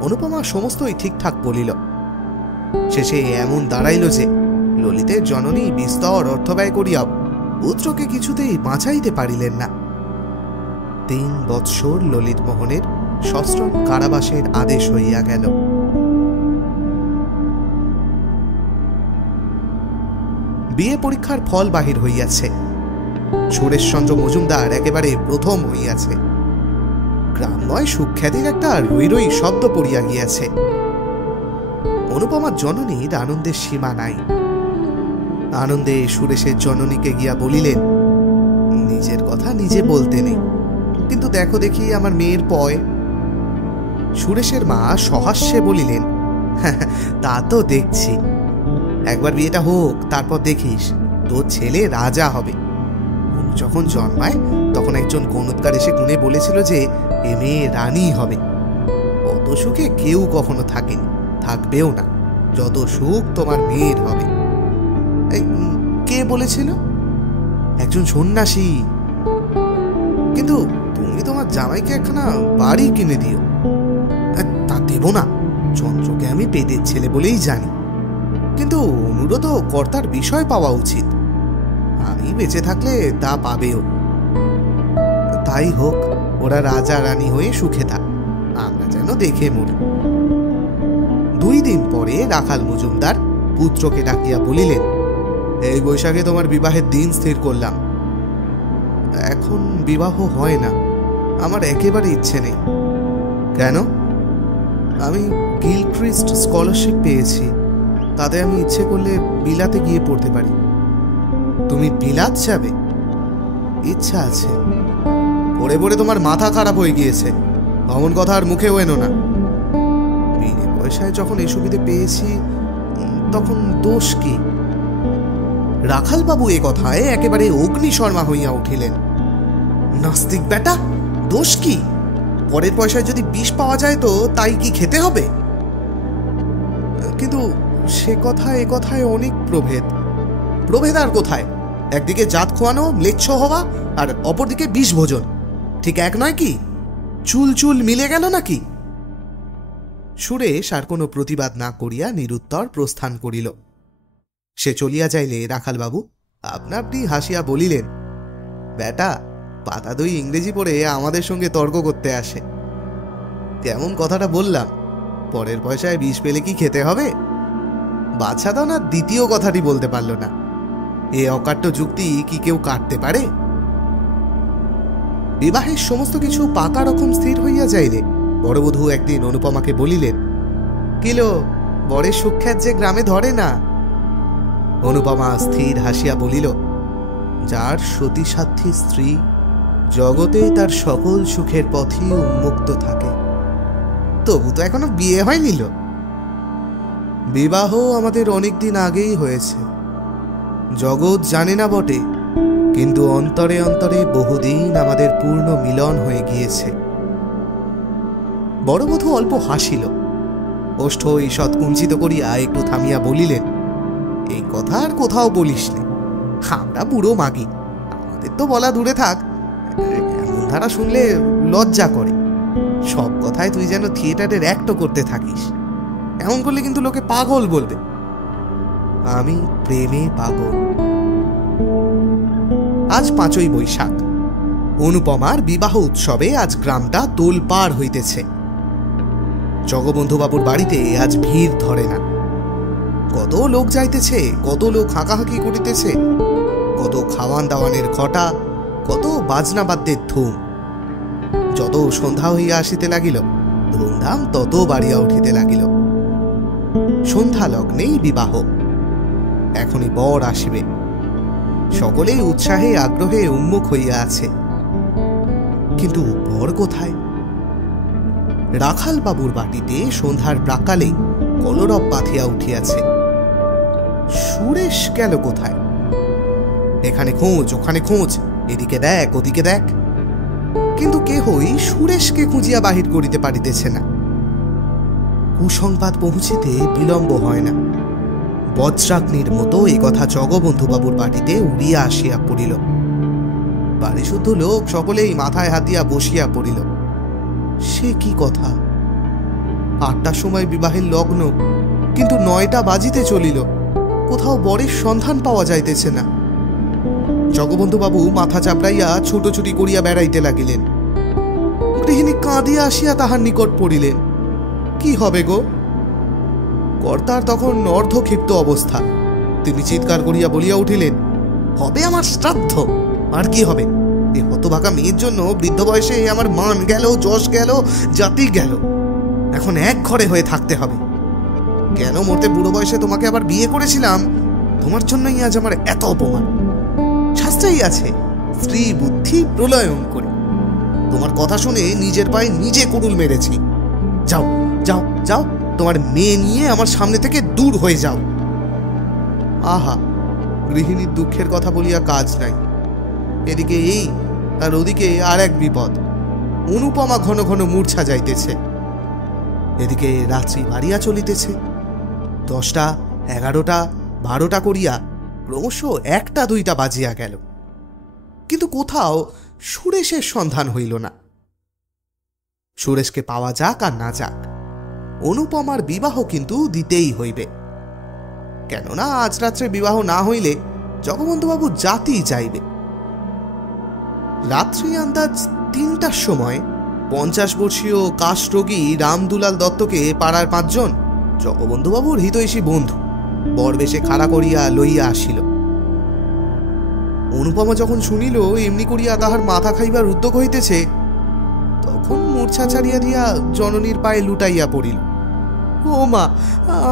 অনুপমা সমস্তই ঠিকঠাক বলিল। শেষে এমন দাঁড়াইল যে ললিতের জননী বিস্তর অর্থ ব্যয় করিয়াও পুত্রকে কিছুতেই বাঁচাইতে পারিলেন না। 3 বৎসর ললিত মোহনের সশ্রম কারাবাসের আদেশ হইয়া গেল। বিয়ে পরীক্ষার ফল বাহির হইয়াছে। সুরেশচন্দ্র মজুমদার একেবারে প্রথম হইয়াছে। গ্রামময় সুখ্যাতির একটা রই রই শব্দ পড়িয়া গিয়াছে। অনুপমার জননীর আনন্দের সীমা নাই। আনন্দে সুরেশের জননীকে গিয়া বলিলেন, নিজের কথা নিজে বলতে নেই, কিন্তু দেখো দেখি আমার মেয়ের পয়। সুরেশের মা সহাস্যে বলিলেন, তা তো দেখছি, একবার বিয়েটা হোক, তারপর দেখিস তোর ছেলে রাজা হবে। যখন জন্মায় তখন একজন গণৎকার এসে গুনে বলেছিল যে এ মেয়ে রানী হবে। অত সুখে কেউ কখনো থাকেনি, থাকবেও না, যত সুখ তোমার মেয়ের হবে। কে বলেছিল? একজন সন্ন্যাসী। কিন্তু তুমি তোমার জামাইকে একখানা বাড়ি কিনে দিও। তা দেব না, চন্দ্রকে আমি পেটের ছেলে বলেই জানি, কিন্তু অনুরোধ কর্তার বিষয় পাওয়া উচিত। আমি বেঁচে থাকলে তা পাবেও। তাই হোক, ওরা রাজা রানী হয়ে সুখে থাক, আমরা যেন দেখে মরি। 2 দিন পরে রাখাল মজুমদার পুত্রকে ডাকিয়া বলিলেন, এই বৈশাখে তোমার বিবাহের দিন স্থির করলাম। এখন বিবাহ হয় না, আমার একেবারে ইচ্ছে নেই। কেন? আমি গিলক্রিস্ট স্কলারশিপ পেয়েছি, তাতে আমি ইচ্ছে করলে বিলাতে গিয়ে পড়তে পারি। তুমি বিলাত যাবে? ইচ্ছা আছে। পড়ে পড়ে তোমার মাথা খারাপ হয়ে গিয়েছে, অমন কথা আর মুখেও এনো না। বিনে পয়সায় যখন এই সুবিধে পেয়েছি তখন দোষ কি? রাখাল বাবু এ কথায় একেবারে অগ্নিশর্মা হইয়া উঠিলেন। নাস্তিক বেটা, দোষ কি? পরের পয়সায় যদি বিষ পাওয়া যায় তো তাই কি খেতে হবে? কিন্তু সে কথায় এ কথায় অনেক প্রভেদ। প্রভেদ আর কোথায়? একদিকে জাত খোয়ানো, ম্লেচ্ছ হওয়া, আর অপরদিকে বিষ ভোজন, ঠিক এক নয় কি? চুল চুল মিলে গেল নাকি? সুরেশ আর কোনো প্রতিবাদ না করিয়া নিরুত্তর প্রস্থান করিল। সে চলিয়া যাইলে রাখালবাবু আপনা আপনি হাসিয়া বলিলেন, বেটা পাতা দই ইংরেজি পড়ে আমাদের সঙ্গে তর্ক করতে আসে। কেমন কথাটা বললাম? পরের পয়সায় বিষ পেলে কি খেতে হবে? বাছা দাও না, দ্বিতীয় কথাটি বলতে পারল না। এ অকাট্য যুক্তি কি কেউ কাটতে পারে? বিবাহের সমস্ত কিছু পাকা রকম স্থির হইয়া যাইলে বড়বধূ একদিন অনুপমাকে বলিলেন, কিলো বরের সুখ্যাত যে গ্রামে ধরে না। অনুপমা স্থির হাসিয়া বলিল, যার সতীসাধ্যী স্ত্রী জগতে তার সকল সুখের পথই উন্মুক্ত থাকে। তবু তো এখনো বিয়ে হয়নি। বিবাহ আমাদের অনেকদিন আগেই হয়েছে। জগৎ জানে না বটে, কিন্তু অন্তরে অন্তরে বহুদিন আমাদের পূর্ণ মিলন হয়ে গিয়েছে। বড়বধূ অল্প হাসিল, ওষ্ঠ ঈষৎ কুঞ্চিত করিয়া একটু থামিয়া বলিলেন, এই কথা আর কোথাও বলিস নে, আমরা বুড়ো মাগি, আমাদের তো বলা দূরে থাক, এমন ধারা শুনলে লজ্জা করে। সব কথায় তুই যেন থিয়েটারের অ্যাক্টও করতে থাকিস, এমন করলে কিন্তু লোকে পাগল বলবে। আমি প্রেমে পাগল। আজ 5ই বৈশাখ। অনুপমার বিবাহ উৎসবে আজ গ্রামটা তোলপাড় হইতেছে। জগবন্ধুবাবুর বাড়িতে আজ ভিড় ধরে না। কত লোক যাইতেছে, কত লোক হাঁকাহাঁকি করিতেছে, কত খাওয়ান দাওয়ানের ঘটা, কত বাজনা বাদ্যের ধুম। যত সন্ধ্যা হইয়া আসিতে লাগিল, ধুমধাম তত বাড়িয়া উঠিতে লাগিল। সন্ধ্যা লগ্নেই বিবাহ। এখনই বর আসিবে। সকলেই উৎসাহে আগ্রহে উন্মুখ হইয়া আছে। কিন্তু বর কোথায়? রাখাল বাবুর বাটিতে সন্ধ্যার প্রাকালেই কলরব বাঁধিয়া উঠিয়াছে। সুরেশ গেল কোথায়? এখানে খোঁজ, ওখানে খোঁজ, এদিকে দেখ, ওদিকে দেখ, কিন্তু কেহই সুরেশকে খুঁজিয়া বাহির করিতে পারিতেছে না। কুসংবাদ পৌঁছিতে বিলম্ব হয় না। বজ্রাগ্নির মতো এ কথা জগবন্ধুবাবুর বাটিতে উড়িয়া আসিয়া পড়িল। বাড়িশুদ্ধ লোক সকলেই মাথায় হাতিয়া বসিয়া পড়িল। সে কি কথা! 8টার সময় বিবাহের লগ্ন, কিন্তু 9টা বাজিতে চলিল, কোথাও বরের সন্ধান পাওয়া যাইতেছে না। জগবন্ধুবাবু মাথা চাপড়াইয়া ছুটোছুটি করিয়া বেড়াইতে লাগিলেন। গৃহিণী কাঁদিয়া আসিয়া তাহার নিকট পড়িলেন। কি হবে গো? কর্তার তখন অর্ধক্ষিপ্ত অবস্থা। তিনি চিৎকার করিয়া বলিয়া উঠিলেন, হবে আমার শ্রাদ্ধ, আর কি হবে? এ হতভাগা মেয়ের জন্য বৃদ্ধ বয়সে আমার মান গেল, যশ গেল, জাতি গেল। এখন এক ঘরে হয়ে থাকতে হবে। কেন মরতে বুড়ো বয়সে তোমাকে আবার বিয়ে করেছিলাম, তোমার জন্যই আজ আমার এত অপমান। শাস্ত্রেই আছে, স্ত্রী বুদ্ধি প্রলয়ন করে। তোমার কথা শুনে নিজের পায়ে নিজে কুড়ুল মেরেছি। যাও যাও যাও, তোমার মেয়ে নিয়ে আমার সামনে থেকে দূর হয়ে যাও। আহা, গৃহিণীর দুঃখের কথা বলিয়া কাজ নাই। এদিকে এই আর ওদিকে আর এক বিপদ। অনুপমা ঘন ঘন মূর্ছা যাইতেছে। এদিকে রাত্রি বাড়িয়া চলিতেছে। 10টা, 11টা, 12টা করিয়া ক্রমশ 1টা 2টা বাজিয়া গেল, কিন্তু কোথাও সুরেশের সন্ধান হইল না। সুরেশকে পাওয়া যাক আর না যাক, অনুপমার বিবাহ কিন্তু দিতেই হইবে। কেননা আজ রাত্রে বিবাহ না হইলে জগবন্ধুবাবু জাতি যাইবে। রাত্রি আন্দাজ 3টার সময় 50 বর্ষীয় কাষ্ঠরোগী রামদুলাল দত্তকে পাড়ার 5 জন জগবন্ধুবাবুর হিতৈষী বন্ধু বরবেশে খাড়া করিয়া লইয়া আসিল। অনুপমা যখন শুনিল এমনি করিয়া তাহার মাথা খাইবার উদ্যোগ হইতেছে, তখন মূর্ছা ছাড়িয়া দিয়া জননীর পায়ে লুটাইয়া পড়িল। ও মা,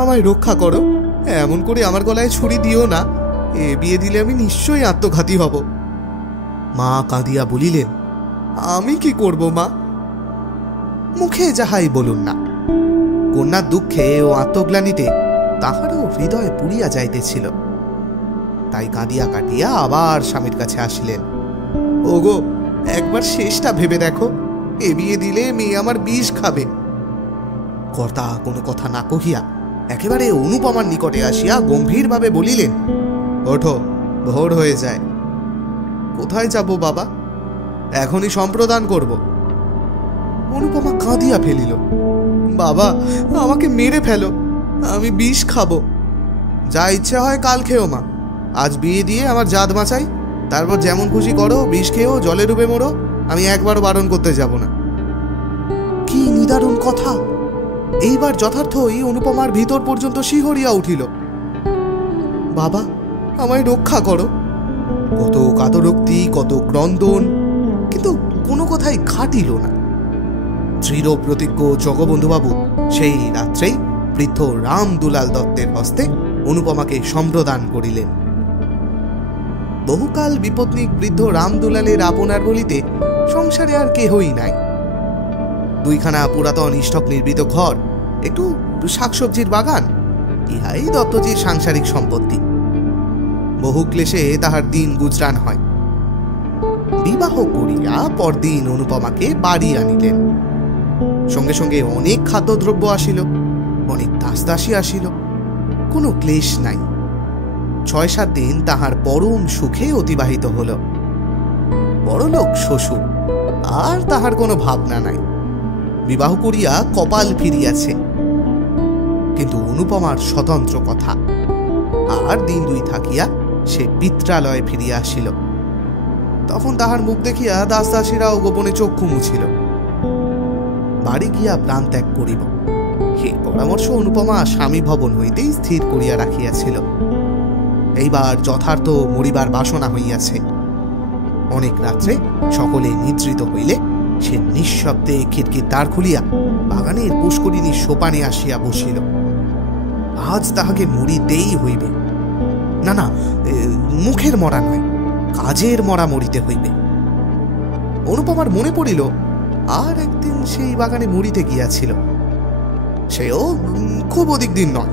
আমায় রক্ষা করো, এমন করে আমার গলায় ছুরি দিও না, এ বিয়ে দিলে আমি নিশ্চয়ই আত্মঘাতী হব। মা কাঁদিয়া বলিলেন, আমি কি করব মা? মুখে যাহাই বলুন না, কন্যার দুঃখে ও আত্মগ্লানিতে তাহারও হৃদয় পুড়িয়া যাইতেছিল। তাই কাঁদিয়া কাটিয়া আবার স্বামীর কাছে আসিলেন। ওগো, একবার শেষটা ভেবে দেখো, এ বিয়ে দিলে মেয়ে আমার বিষ খাবে। কর্তা কোনো কথা না কহিয়া একেবারে অনুপমার নিকটে আসিয়া গম্ভীরভাবে বলিলেন, ওঠো, ভোর হয়ে যায়। কোথায় যাব বাবা? এখনই সম্প্রদান করব। অনুপমা কাঁদিয়া ফেলিল, বাবা, আমাকে মেরে ফেলো, আমি বিষ খাবো। যা ইচ্ছে হয় কাল খেও মা, আজ বিয়ে দিয়ে আমার জাত বাঁচাই, তারপর যেমন খুশি করো, বিষ খেয়েও জলে ডুবে মরো, আমি একবারও বারণ করতে যাব না। কি নিদারুণ কথা! এইবার যথার্থই অনুপমার ভিতর পর্যন্ত শিহরিয়া উঠিল। বাবা, আমায় রক্ষা করো। কত কাতরোক্তি, কত ক্রন্দন, কিন্তু কোনো কথাই খাটিল না। দৃঢ় প্রতিজ্ঞ জগবন্ধুবাবু সেই রাত্রেই বৃদ্ধ রামদুলাল দত্তের হস্তে অনুপমাকে সম্প্রদান করিলেন। বহুকাল বিপত্নিক বৃদ্ধ রামদুলালের আপনার বলিতে সংসারে আর কেহই নাই। 2খানা পুরাতন ইষ্টক নির্মিত ঘর, একটু শাকসবজির বাগান, ইহাই দত্তজির সাংসারিক সম্পত্তি। বহু ক্লেশে তাহার দিন গুজরান হয়। বিবাহ করিয়া পরদিন অনুপমাকে বাড়ি আনিলেন। সঙ্গে সঙ্গে অনেক খাদ্যদ্রব্য আসিল, অনেক দাসদাসী আসিল, কোনো ক্লেশ নাই। 6-7 দিন তাহার পরম সুখে অতিবাহিত হল। বড়লোক শ্বশুর, আর তাহার কোনো ভাবনা নাই, বিবাহ করিয়া কপাল ফিরিয়াছে। কিন্তু অনুপমার স্বতন্ত্র কথা। আর 2 দিন থাকিয়া সে পিত্রালয়ে ফিরিয়া আসিল। তখন তাহার মুখ দেখিয়া দাসদাসীরাও গোপনে চক্ষু মুছিল। বাড়ি গিয়া প্রাণ ত্যাগ করিব, এই পরামর্শ অনুপমা স্বামী ভবন হইতেই স্থির করিয়া রাখিয়াছিল। এইবার যথার্থ মরিবার বাসনা হইয়াছে। অনেক রাত্রে সকলে নিদ্রিত হইলে সে নিঃশব্দে খিড়কির দ্বার খুলিয়া বাগানের পুষ্করিণীর সোপানে আসিয়া বসিল। আজ তাহাকে মরিতেই হইবে। না না, মুখের মরা নয়, কাজের মরা মরিতে হইবে। অনুপমার মনে পড়িল আর একদিন সেই বাগানে মরিতে গিয়াছিল। সেও খুব অধিক দিন নয়,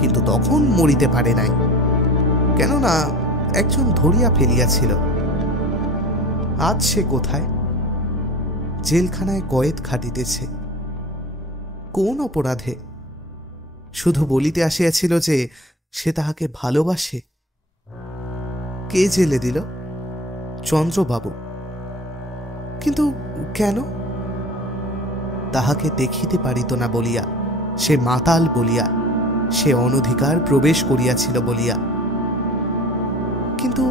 কিন্তু তখন মরিতে পারে নাই, কেননা একজন ধরিয়া ফেলিয়াছিল। আজ সে কোথায়? জেলখানায় কয়েদ খাটিতেছে। কোন অপরাধে? শুধু বলিতে আসিয়াছিল যে সে তাহাকে ভালোবাসে। কে জেলে দিল? চন্দ্রবাবু। কিন্তু কেন? তাহাকে দেখিতে পারিত না বলিয়া, সে মাতাল বলিয়া, সে অনধিকার প্রবেশ করিয়াছিল বলিয়া। কিন্তু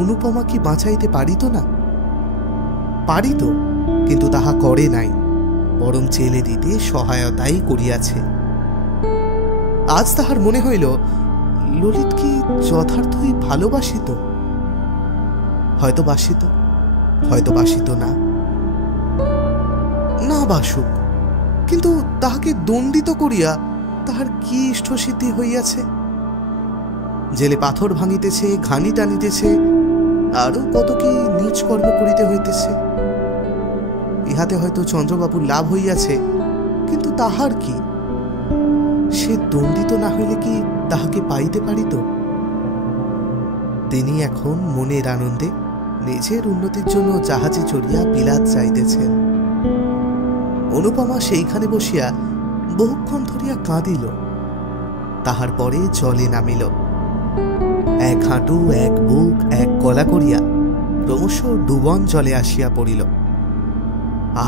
অনুপমা কি বাঁচাইতে পারিত না? পারিত, কিন্তু তাহা করে নাই, বরং জেলে দিতে সহায়তাই করিয়াছে। আজ তাহার মনে হইল ললিত কি যথার্থই ভালোবাসিত? হয়তো বাসিত, হয়তো বাসিত না। না বাসুক, কিন্তু তাহাকে দণ্ডিত করিয়া তাহার কি ইষ্টসিদ্ধি হইয়াছে? জেলে পাথর ভাঙিতেছে, ঘানি টানিতেছে, আরো কত কি নীচ কর্ম করিতে হইতেছে। ইহাতে হয়তো চন্দ্রবাবুর লাভ হইয়াছে, কিন্তু তাহার কি? সে দণ্ডিত না হইলে কি তাহাকে পাইতে পারিত? তিনি এখন মনের আনন্দে নিজের উন্নতির জন্য জাহাজে চড়িয়া বিলাত যাইতেছেন। অনুপমা সেইখানে বসিয়া বহুক্ষণ ধরিয়া কাঁদিল। তাহার পরে জলে নামিল। এক হাঁটু, এক বুক, এক গলা করিয়া ক্রমশ ডুবন জলে আসিয়া পড়িল।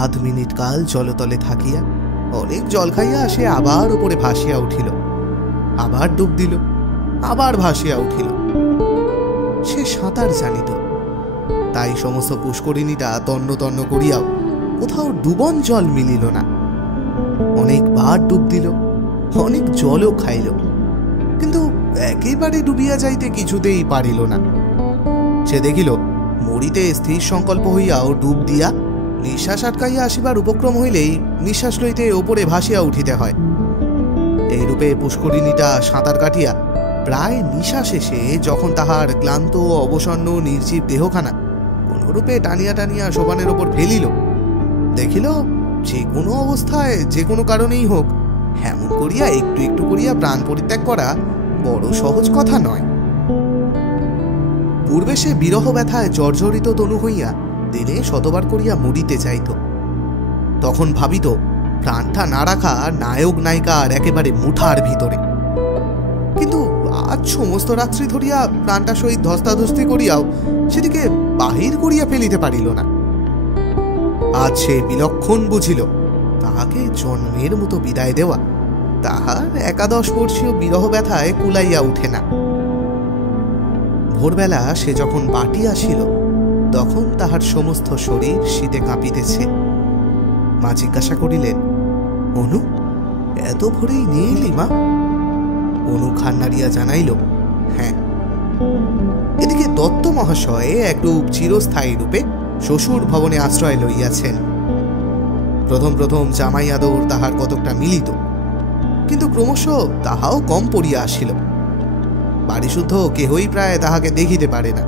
আধ মিনিট কাল জলতলে থাকিয়া অনেক জল খাইয়া সে আবার উপরে ভাসিয়া উঠিল, আবার ডুব দিল, আবার ভাসিয়া উঠিল। সে সাঁতার জানিত, তাই সমস্ত পুষ্করিণীটা তন্ন তন্ন করিয়াও কোথাও ডুবন জল মিলিল না। অনেকবার ডুব দিল, অনেক জলও খাইল, কিন্তু একেবারে ডুবিয়া যাইতে কিছুতেই পারিল না। সে দেখিল মরিতে স্থির সংকল্প হইয়াও ডুব দিয়া নিঃশ্বাস আটকাইয়া আসিবার উপক্রম হইলেই নিঃশ্বাস লইতে ওপরে ভাসিয়া উঠিতে হয়। এইরূপে পুষ্করিণীটা সাঁতার কাটিয়া প্রায় নিঃশ্বাস এসে যখন তাহার ক্লান্ত অবসন্ন নির্জীব দেহখানা কোনরূপে টানিয়া টানিয়া সোপানের ওপর ফেলিল, দেখিল যে কোনো অবস্থায় যে কোনো কারণেই হোক এমন করিয়া একটু একটু করিয়া প্রাণ পরিত্যাগ করা বড় সহজ কথা নয়। পূর্বে সে বিরহ ব্যথায় জর্জরিত তনু হইয়া দিনে শতবার করিয়া মরিতে চাইত। তখন ভাবিত প্রাণটা না রাখা নায়ক নায়িকার একেবারে মুঠার ভিতরে। কিন্তু আজ সমস্ত রাত্রি ধরিয়া প্রাণটা সহিত ধস্তাধস্তি করিয়াও সেদিকে বাহির করিয়া ফেলিতে পারিল না। আজ সে বিলক্ষণ বুঝিল তাহাকে জন্মের মতো বিদায় দেওয়া তাহার 11 বর্ষীয় বিরহ ব্যথায় কুলাইয়া উঠে না। ভোরবেলা সে যখন বাটি আসিল তখন তাহার সমস্ত শরীর শীতে কাঁপিতেছে। মা জিজ্ঞাসা করিলেন, অনু, এত ভোরেই নিয়ে এলি মা? অনু খান নাড়িয়া জানাইল, হ্যাঁ। এদিকে দত্ত মহাশয় একরূপ চিরস্থায়ী রূপে শ্বশুর ভবনে আশ্রয় লইয়াছেন। প্রথম প্রথম জামাই আদর তাহার কতকটা মিলিত, কিন্তু ক্রমশ তাহাও কম পড়িয়া আসিল। বাড়িশুদ্ধ কেহই প্রায় তাহাকে দেখিতে পারে না।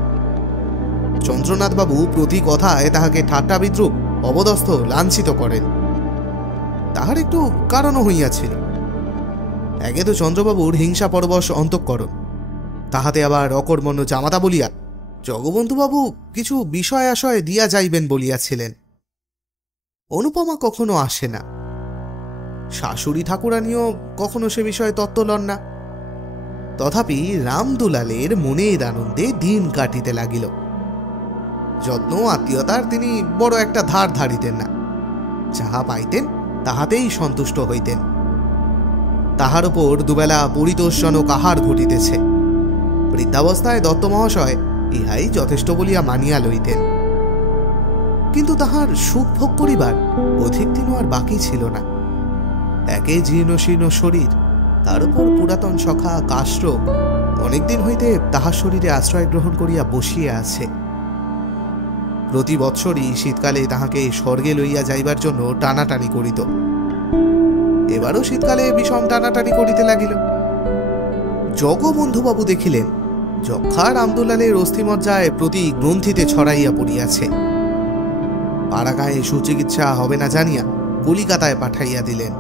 চন্দ্রনাথবাবু প্রতি কথায় তাহাকে ঠাট্টা বিদ্রুপ, অবদস্থ, লাঞ্ছিত করেন। তাহার একটু কারণও হইয়াছিল। একে তো চন্দ্রবাবুর হিংসা পরবশ অন্তঃকরণ, তাহাতে আবার অকর্মণ্য জামাতা বলিয়া জগবন্ধুবাবু কিছু বিষয় আশয় দিয়া যাইবেন বলিয়াছিলেন। অনুপমা কখনো আসে না, শাশুড়ি ঠাকুরানিও কখনো সে বিষয়ে তত্ত্ব লন না। তথাপি রামদুলালের মনের আনন্দে দিন কাটিতে লাগিল। যত্ন আত্মীয়তার তিনি বড় একটা ধার ধারিতেন না। যাহা পাইতেন তাহাতেই সন্তুষ্ট হইতেন। তাহার উপর দুবেলা পরিতোষজনক আহার ঘটিতেছে। বৃদ্ধাবস্থায় দত্ত মহাশয় ইহাই যথেষ্ট বলিয়া মানিয়া লইতেন। কিন্তু তাহার সুখ ভোগ করিবার অধিক দিনও আর বাকি ছিল না। একে জীর্ণশীর্ণ শরীর, তার উপর পুরাতন সখা কাষ্ঠরোগ অনেকদিন হইতে তাহার শরীরে আশ্রয় গ্রহণ করিয়া বসিয়া আছে। প্রতি বৎসরই শীতকালে তাহাকে স্বর্গে লইয়া যাইবার জন্য টানাটানি করিত। এবারও শীতকালে বিষম টানাটানি করিতে লাগিল। জগবন্ধুবাবু দেখিলেন যক্ষা রামদুলালের অস্থিমজ্জায় প্রতি গ্রন্থিতে ছড়াইয়া পড়িয়াছে। পাড়াগাঁয়ে সুচিকিৎসা হবে না জানিয়া কলিকাতায় পাঠাইয়া দিলেন।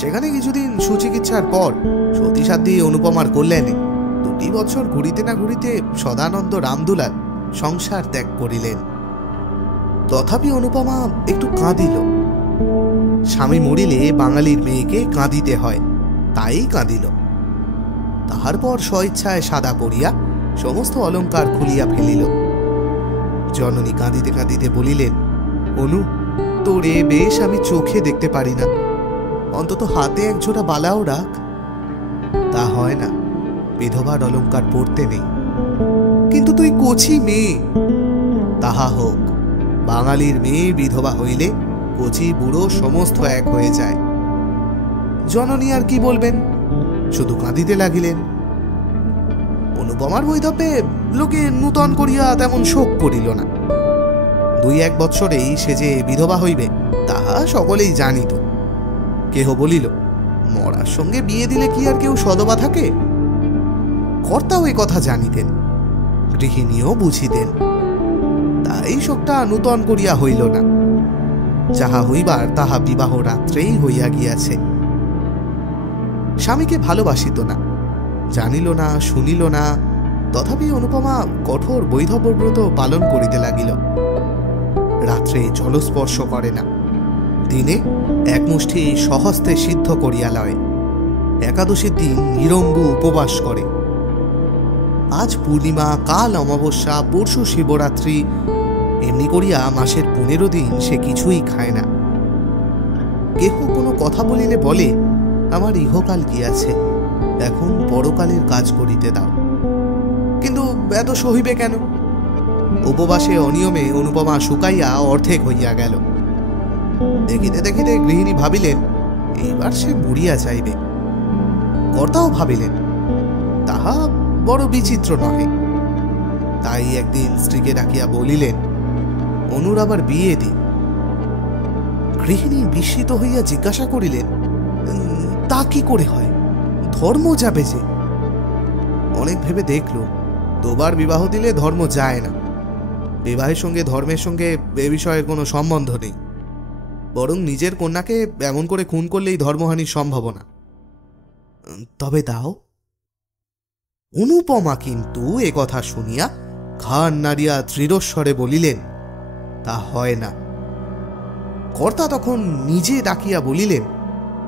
সেখানে কিছুদিন সুচিকিৎসার পর সতীসাধ্যী অনুপমার কল্যাণে 2 বছর ঘুরিতে না ঘুরিতে সদানন্দ রামদুলাল সংসার ত্যাগ করিলেন। তথাপি অনুপমা একটু কাঁদিল। স্বামী মরিলে বাঙালির মেয়েকে কাঁদিতে হয়, তাই কাঁদিল। তাহার পর স্বইচ্ছায় সাদা পড়িয়া সমস্ত অলঙ্কার খুলিয়া ফেলিল। জননী কাঁদিতে কাঁদিতে বলিলেন, অনু, তোরে বেশ আমি চোখে দেখতে পারি না, অন্তত হাতে একজোড়া বালাও রাখ। তা হয় না, বিধবার অলঙ্কার পড়তে নেই। কিন্তু তুই কচি মেয়ে। তাহা হোক, বাঙালির মেয়ে বিধবা হইলে কচি বুড়ো সমস্ত এক হয়ে যায়। জননী আর কি বলবেন, শুধু কাঁদিতে লাগিলেন। অনুপমার বৈধব্যে লোকে নূতন করিয়া তেমন শোক করিল না। 2-1 বৎসরেই সে যে বিধবা হইবে তাহা সকলেই জানিত। কেহ বলিল, মরার সঙ্গে বিয়ে দিলে কি আর কেউ সদবা থাকে? কর্তাও এ কথা জানিতেন, গৃহিণীও বুঝিতেন। তাই শোকটা নূতন করিয়া হইল না। যাহা হইবার তাহা বিবাহ রাত্রেই হইয়া গিয়াছে। স্বামীকে ভালোবাসিত না, জানিল না, শুনিল না। তথাপি অনুপমা কঠোর বৈধব্যব্রত পালন করিতে লাগিল। রাত্রে জলস্পর্শ করে না, দিনে এক মুষ্টি সহস্তে সিদ্ধ করিয়া লয়। একাদশীর দিন নিরম্বু উপবাস করে। আজ পূর্ণিমা, কাল অমাবস্যা, পরশু শিবরাত্রি, এমনি করিয়া মাসের 15 দিন সে কিছুই খায় না। কেহ কোনো কথা বলিলে বলে, আমার ইহকাল গিয়াছে, এখন পরকালের কাজ করিতে দাও। কিন্তু এত সহিবে কেন? উপবাসে অনিয়মে অনুপমা শুকাইয়া অর্ধেক হইয়া গেল। দেখিতে দেখিতে গৃহিণী ভাবিলেন, এইবার সে বুড়িয়া যাইবে। কর্তাও ভাবিলেন, তাহা বড় বিচিত্র নহে। তাই একদিন স্ত্রীকে ডাকিয়া বলিলেন, অনুর আবার বিয়ে দি। গৃহিণী বিস্মিত হইয়া জিজ্ঞাসা করিলেন, তা কি করে হয়? ধর্ম যাবে যে। অনেক ভেবে দেখল, 2 বার বিবাহ দিলে ধর্ম যায় না। বিবাহের সঙ্গে ধর্মের সঙ্গে এ বিষয়ের কোনো সম্বন্ধ নেই। বরং নিজের কন্যাকে এমন করে খুন করলেই ধর্মহানির সম্ভাবনা। তবে দাও। অনুপমা কিন্তু এ কথা শুনিয়া ঘাড় নাড়িয়া দৃঢ়স্বরে বলিলেন, তা হয় না। কর্তা তখন নিজে ডাকিয়া বলিলেন,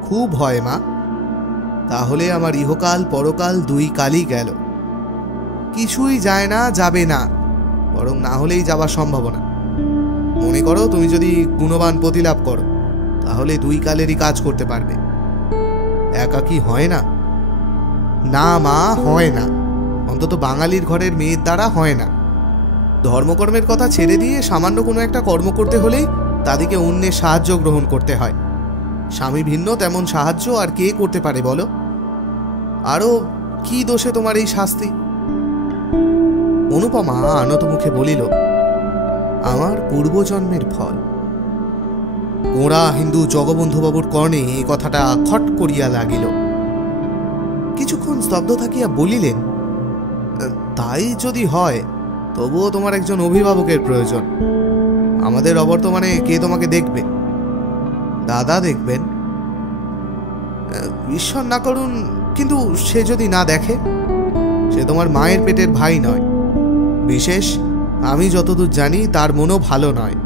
খুব হয় মা। তাহলে আমার ইহকাল পরকাল 2 কালই গেল। কিছুই যায় না, যাবে না, বরং না হলেই যাবার সম্ভাবনা। মনে করো তুমি যদি গুণবান পতি লাভ করো, তাহলে 2 কালেরই কাজ করতে পারবে। একা কি হয় না? না মা, হয় না। অন্তত বাঙালির ঘরের মেয়ের দ্বারা হয় না। ধর্মকর্মের কথা ছেড়ে দিয়ে সামান্য কোনো একটা কর্ম করতে হলেই তাদেরকে অন্যের সাহায্য গ্রহণ করতে হয়। স্বামী ভিন্ন তেমন সাহায্য আর কে করতে পারে বলো? আরো কি দোষে তোমার এই শাস্তি? অনুপমা আনত মুখে বলিল, আমার পূর্বজন্মের ফল। গোঁড়া হিন্দু জগবন্ধুবাবুর কর্ণে এই কথাটা খট করিয়া লাগিল। কিছুক্ষণ স্তব্ধ থাকিয়া বলিলেন, তাই যদি হয় তবুও তোমার একজন অভিভাবকের প্রয়োজন। আমাদের অবর্তমানে কে তোমাকে দেখবে? দাদা দেখবেন। ঈশ্বর না করুন, কিন্তু সে যদি না দেখে? সে তোমার মায়ের পেটের ভাই নয়। বিশেষ আমি যতদূর জানি তার মনও ভালো নয়।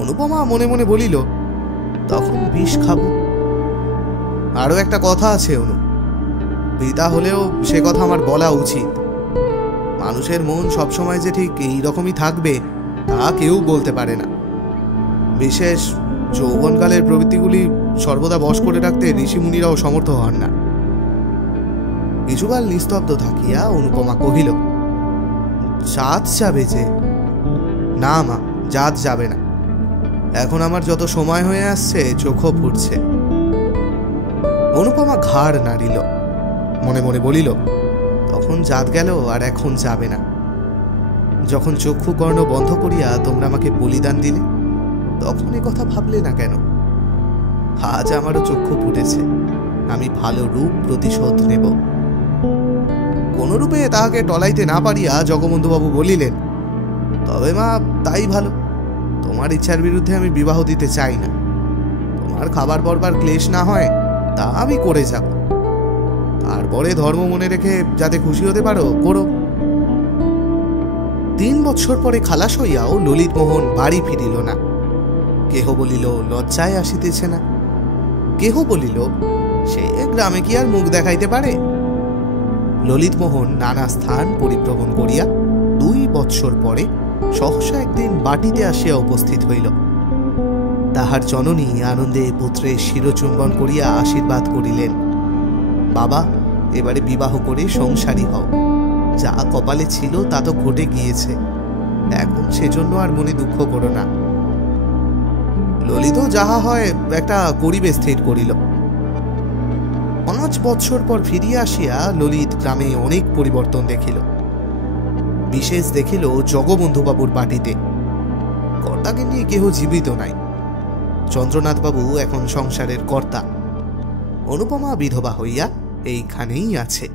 অনুপমা মনে মনে বলিল, তখন বিষ খাবো। আরো একটা কথা আছে অনু, পিতা হলেও সে কথা আমার বলা উচিত। মানুষের মন সবসময় যে ঠিক এই রকমই থাকবে তা কেউ বলতে পারে না। বিশেষ যৌবনকালের প্রবৃত্তিগুলি সর্বদা বশ করে রাখতে ঋষিমুনিরাও সমর্থ হন না। কিছুকাল নিস্তব্ধ থাকিয়া অনুপমা কহিল, জাত যাবে যে? না মা, জাত যাবে না। এখন আমার যত সময় হয়ে আসছে চোখও ফুটছে। অনুপমা ঘাড় নাড়িল, মনে মনে বলিল, তখন জাত গেল আর এখন যাবে না। যখন চক্ষু কর্ণ বন্ধ করিয়া তোমরা আমাকে বলিদান দিলে তখন এ কথা ভাবলে না কেন? আজ আমারও চক্ষু ফুটেছে, আমি ভালো রূপ প্রতিশোধ নেব। কোন রূপে তাহাকে টলাইতে না পারিয়া জগবন্ধুবাবু বলিলেন, তবে মা তাই ভালো, তোমার ইচ্ছার বিরুদ্ধে আমি বিবাহ দিতে চাই না। তোমার খাবার পরবার ক্লেশ না হয় তা আমি করে যাব, তারপরে ধর্ম মনে রেখে যাতে খুশি হতে পারো করো। 3 বৎসর পরে খালাস হইয়াও ললিতমোহন বাড়ি ফিরিল না। কেহ বলিল লজ্জায় আসিতেছে না, কেহ বলিল সে গ্রামে কি আর মুখ দেখাইতে পারে। ললিতমোহন নানা স্থান পরিভ্রমণ করিয়া 2 বৎসর পরে সহসা একদিন বাটিতে আসিয়া উপস্থিত হইল। তাহার জননী আনন্দে পুত্রের শিরচুম্বন করিয়া আশীর্বাদ করিলেন, বাবা এবারে বিবাহ করে সংসারী হও, যা কপালে ছিল তা তো ঘটে গিয়েছে, এখন সেজন্য আর মনে দুঃখ করো না। ললিত যাহা হয় একটা করিবে স্থির করিল। 5 বৎসর পর ফিরিয়া আসিয়া ললিত গ্রামে অনেক পরিবর্তন দেখিল। বিশেষ দেখিল জগবন্ধুবাবুর বাটিতে কর্তাকে নিয়ে কেহ জীবিত নাই। চন্দ্রনাথবাবু এখন সংসারের কর্তা। অনুপমা বিধবা হইয়া এইখানেই আছে,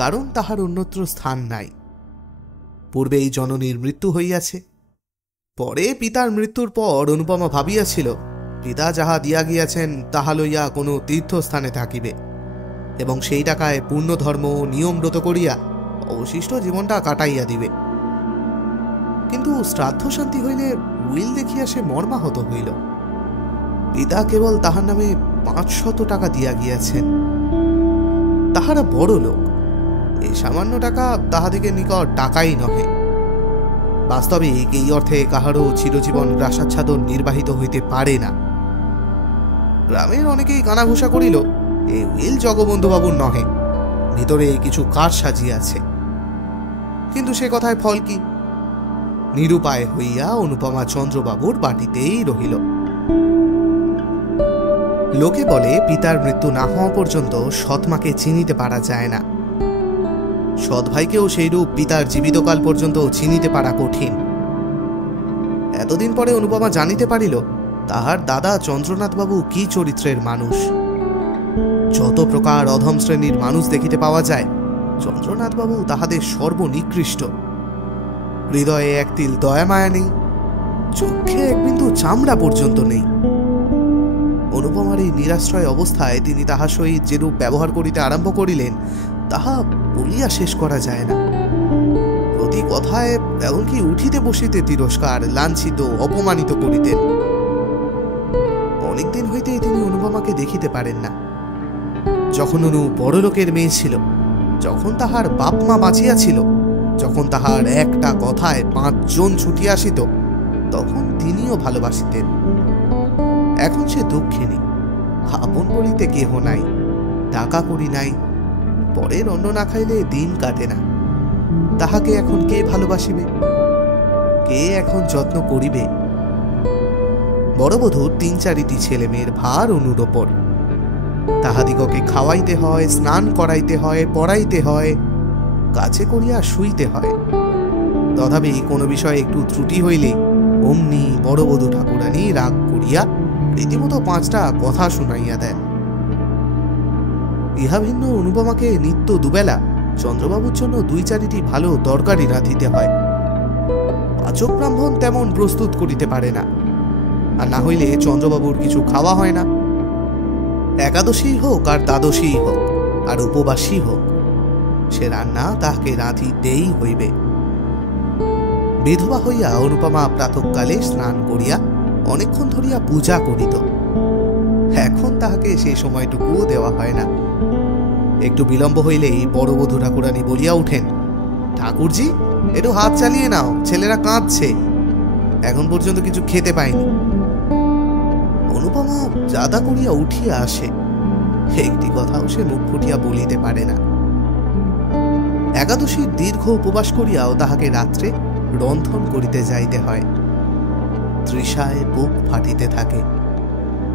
কারণ তাহার অন্যত্র স্থান নাই। পূর্বেই জননীর মৃত্যু হইয়াছে, পরে পিতার মৃত্যুর পর অনুপমা ভাবিয়াছিল পিতা যাহা দিয়া গিয়াছেন তাহা লইয়া কোনো তীর্থস্থানে থাকিবে এবং সেই টাকায় পূর্ণ ধর্ম নিয়মব্রত করিয়া অবশিষ্ট জীবনটা কাটাইয়া দিবে। কিন্তু শ্রাদ্ধ শান্তি হইলে উইল দেখিয়া সে মর্মাহত হইল। পিতা কেবল তাহার নামে 500 টাকা দিয়া গিয়াছেন। তাহারা বড় লোক, এই সামান্য টাকা তাহাদিগের নিকট টাকাই নহে। বাস্তবিক এই অর্থে কাহারও চিরজীবন গ্রাসাচ্ছাদন নির্বাহিত হইতে পারে না। গ্রামের অনেকেই কানাঘুষা করিল, এই উইল জগবন্ধুবাবুর নহে, ভিতরে কিছু কাঠ সাজিয়াছে। কিন্তু সে কথায় ফল কি? নিরুপায় হইয়া অনুপমা চন্দ্রবাবুর বাটিতেই রহিল। লোকে বলে পিতার মৃত্যু না হওয়া পর্যন্ত সৎমাকে চিনিতে পারা যায় না। সৎ ভাইকেও সেইরূপ পিতার জীবিতকাল পর্যন্ত চিনিতে পারা কঠিন। এতদিন পরে অনুপমা জানিতে পারিল তাহার দাদা চন্দ্রনাথবাবু কি চরিত্রের মানুষ। যত প্রকার অধম শ্রেণীর মানুষ দেখিতে পাওয়া যায়, চন্দ্রনাথবাবু তাহাদের সর্বনিকৃষ্ট। হৃদয়ে এক তিল দয়া মায়া নেই, চোখে এক বিন্দু চামড়া পর্যন্ত নেই। অনুপমার এই নিরাশ্রয় অবস্থায় তিনি তাহার সহিত যেরূপ ব্যবহার করিতে আরম্ভ করিলেন তাহা বলিয়া শেষ করা যায় না। প্রতি কথায় এমনকি উঠিতে বসিতে তিরস্কার, লাঞ্ছিত, অপমানিত করিতেন। অনেকদিন হইতেই তিনি অনুপমাকে দেখিতে পারেন না। যখন অনু বড়লোকের মেয়ে ছিল, যখন তাহার বাপ মা বাঁচিয়া ছিল, যখন তাহার একটা কথায় 5 জন ছুটিয়া আসিত, তখন তিনিও ভালোবাসিতেন। এখন সে দুঃখিনী, আপন বলিতে কেহ নাই, টাকা করি নাই, পরের অন্ন না খাইলে দিন কাটে না। তাহাকে এখন কে ভালোবাসিবে, কে এখন যত্ন করিবে? বড়বধূর 3-4টি ছেলে মেয়ের ভার অনুর ওপর। তাহাদিগকে খাওয়াইতে হয়, স্নান করাইতে হয়, পড়াইতে হয়, কাছে করিয়া শুইতে হয়। তথাপি কোনো বিষয়ে একটু ত্রুটি হইলে অমনি বড়বধূ ঠাকুরানী রাগ করিয়া রীতিমতো 5টা কথা শুনাইয়া দেন। ইহা ভিন্ন অনুপমাকে নিত্য দুবেলা চন্দ্রবাবুর জন্য 2-4টি ভালো তরকারি রাঁধিতে হয়। পাচক ব্রাহ্মণ তেমন প্রস্তুত করিতে পারে না, আর না হইলে চন্দ্রবাবুর কিছু খাওয়া হয় না। একাদশী হোক আর দ্বাদশী হোক আর উপবাসী হোক, সে রান্না তাহাকে রাঁধিতেই হইবে। বিধবা হইয়া অনুপমা প্রাতঃকালে স্নান করিয়া অনেকক্ষণ ধরিয়া পূজা করিত। এখন তাহাকে সেই সময়টুকুও দেওয়া হয় না। একটু বিলম্ব হইলেই বড় বধূ ঠাকুরানী বলিয়া উঠেন, ঠাকুরজি একটু হাত চালিয়ে নাও, ছেলেরা কাঁদছে, এখন পর্যন্ত কিছু খেতে পায়নি। অনুপমা জাদা করিয়া উঠিয়া আসে, একটি কথাও সে মুখ ফুটিয়া বলিতে পারে না। একাদশীর দীর্ঘ উপবাস করিয়াও তাহাকে রাত্রে রন্ধন করিতে যাইতে হয়। তৃষায় বুক ফাটিতে থাকে,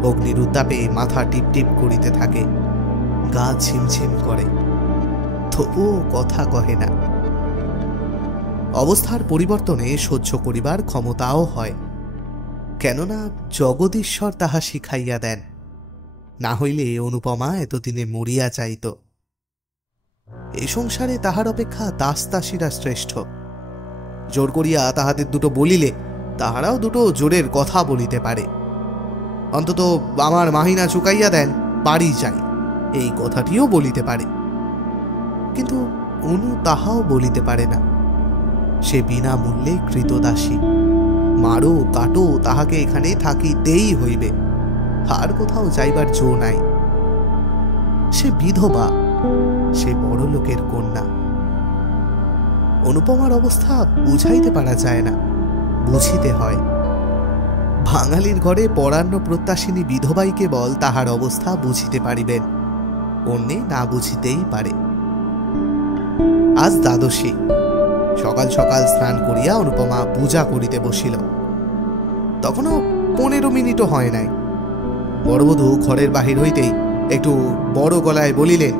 অগ্নির উত্তাপে মাথা টিপটিপ করিতে থাকে, গা ঝিমঝিম করে, তবুও কথা কহে না। অবস্থার পরিবর্তনে সহ্য করিবার ক্ষমতাও হয়, কেননা জগদীশ্বর তাহা শিখাইয়া দেন, না হইলে অনুপমা এতদিনে মরিয়া যাইত। এ সংসারে তাহার অপেক্ষা দাসদাসীরা শ্রেষ্ঠ। জোর করিয়া তাহাদের দুটো বলিলে তাহারাও দুটো জোরের কথা বলিতে পারে, অন্তত আমার মাহিনা চুকাইয়া দেন, বাড়ি যাই, এই কথাটিও বলিতে পারে। কিন্তু অনু তাহাও বলিতে পারে না। সে বিনামূল্যে কৃতদাসী, মারো কাটো তাহাকে এখানে থাকিতেই হইবে, আর কোথাও যাইবার জো নাই। সে বিধবা, সে বড় লোকের কন্যা। অনুপমার অবস্থা বুঝাইতে পারা যায় না, বুঝিতে হয়। বাঙালির ঘরে পরান্ন প্রত্যাশিনী বিধবাই কেবল তাহার অবস্থা বুঝিতে পারিবেন, অন্যে না বুঝিতেই পারে। আজ দ্বাদশী। সকাল সকাল স্নান করিয়া অনুপমা পূজা করিতে বসিল। তখনও 15 মিনিটও হয় নাই। বড়বধূ ঘরের বাহির হইতেই একটু বড় গলায় বলিলেন,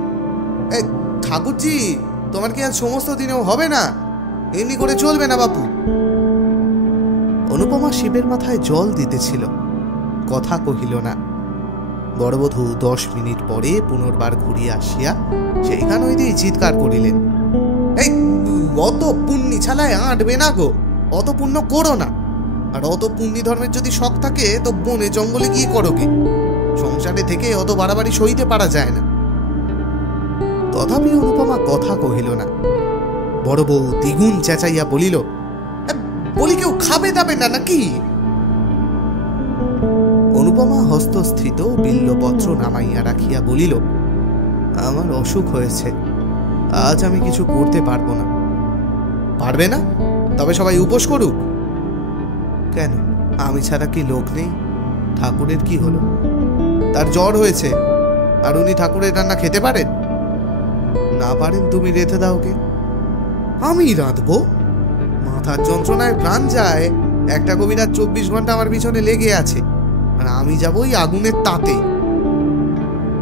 ঠাকুরজি, তোমার কি আজ সমস্ত দিনেও হবে না? এমনি করে চলবে না বাপু। অনুপমা শিবের মাথায় জল দিতেছিল, কথা কহিল না। বড়বধূ 10 মিনিট পরে পুনর্বার ঘুরিয়া আসিয়া সেইখান হইতেই চিৎকার করিলেন, এই অত পুণ্যি ছালায় আঁটবে না গো, অত পুণ্য করো না। আর অত পুণ্যি ধর্মের যদি শখ থাকে তো বনে জঙ্গলে গিয়ে করো গে, সংসারে থেকে অত বাড়াবাড়ি সইতে পারা যায় না। তথাপি অনুপমা কথা কহিল না। বড় বউ দ্বিগুণ চেঁচাইয়া বলিল, বলি কেউ খাবে দাবে না নাকি? অনুপমা হস্তস্থিত বিল্লপত্র নামাইয়া রাখিয়া বলিল, আমার অসুখ হয়েছে, আজ আমি কিছু করতে পারবো না। পারবে না? তবে সবাই উপোস করুক। কেন, আমি ছাড়া কি লোক নেই? ঠাকুরের কি হলো? তার জ্বর হয়েছে, আর উনি ঠাকুরের রান্না খেতে পারেন না? পারেন তুমি রেঁধে দাও কে? আমি রাঁধবো? মাথার যন্ত্রণায় প্রাণ যায়, একটা কবিরাজ 24 ঘন্টা আমার পিছনে লেগে আছে, আর আমি যাবো ওই আগুনের তাতে।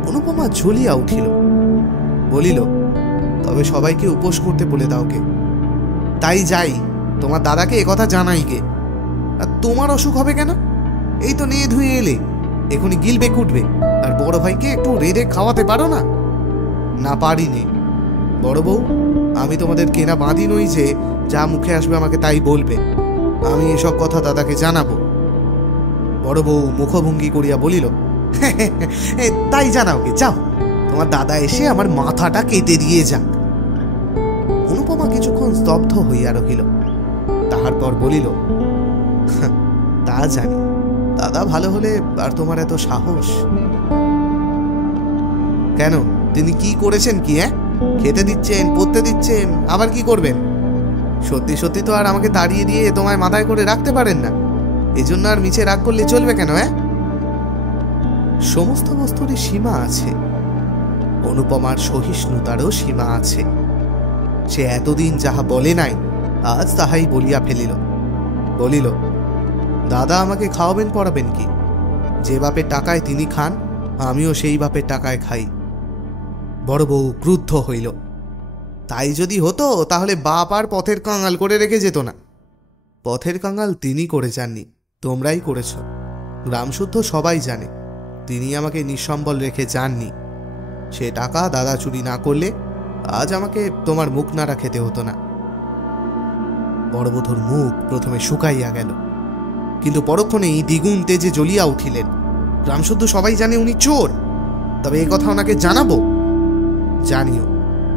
অনুপমা ঝুলিয়া উঠিল, বলিল, তবে সবাইকে উপোস করতে বলে দাও কে। তাই যাই, তোমার দাদাকে একথা জানাই কে। আর তোমার অসুখ হবে কেন? এই তো নিয়ে ধুয়ে এলে, এখনই গিলবে কুটবে, আর বড় ভাইকে একটু রেঁধে খাওয়াতে পারো না? না পারি নে। বড় বউ, আমি তোমাদের কেনা বাঁধি নই যে যা মুখে আসবে আমাকে তাই বলবে। আমি এসব কথা দাদাকে জানাবো। বড় বউ মুখভঙ্গি করিয়া বলিল, তাই জানাও কে, যাও, তোমার দাদা এসে আমার মাথাটা কেটে দিয়ে যাক। অনুপমা কিছুক্ষণ স্তব্ধ হইয়া রহিল, তাহার পর বলিল, তা জানি, দাদা ভালো হলে আর তোমার এত সাহস কেন? তিনি কি করেছেন কি? খেতে দিচ্ছেন, পড়তে দিচ্ছেন, আবার কি করবেন? সত্যি সত্যি তো আর আমাকে তাড়িয়ে দিয়ে তোমায় মাথায় করে রাখতে পারেন না, এজন্য আর মিছে রাগ করলে চলবে কেন? সমস্ত বস্তুরই সীমা আছে, অনুপমার সহিষ্ণুতারও সীমা আছে। সে এতদিন যাহা বলে নাই, আজ তাহাই বলিয়া ফেলিল। বলিল, দাদা আমাকে খাওয়াবেন পড়াবেন কি? যে বাপের টাকায় তিনি খান, আমিও সেই বাপের টাকায় খাই। বড় বউ ক্রুদ্ধ হইল। তাই যদি হতো তাহলে বাপ আর পথের কাঙাল করে রেখে যেত না। পথের কাঙাল তিনি করে যাননি, তোমরাই করেছ। গ্রামশুদ্ধ সবাই জানে তিনি আমাকে নিঃসম্বল রেখে যাননি। সে টাকা দাদা চুরি না করলে আজ আমাকে তোমার মুখ নাড়া খেতে হতো না। বড়বধূর মুখ প্রথমে শুকাইয়া গেল, কিন্তু পরক্ষণেই দ্বিগুণ তেজে জ্বলিয়া উঠিলেন। গ্রামশুদ্ধ সবাই জানে উনি চোর, তবে এ কথা ওনাকে জানাবো? জানিও,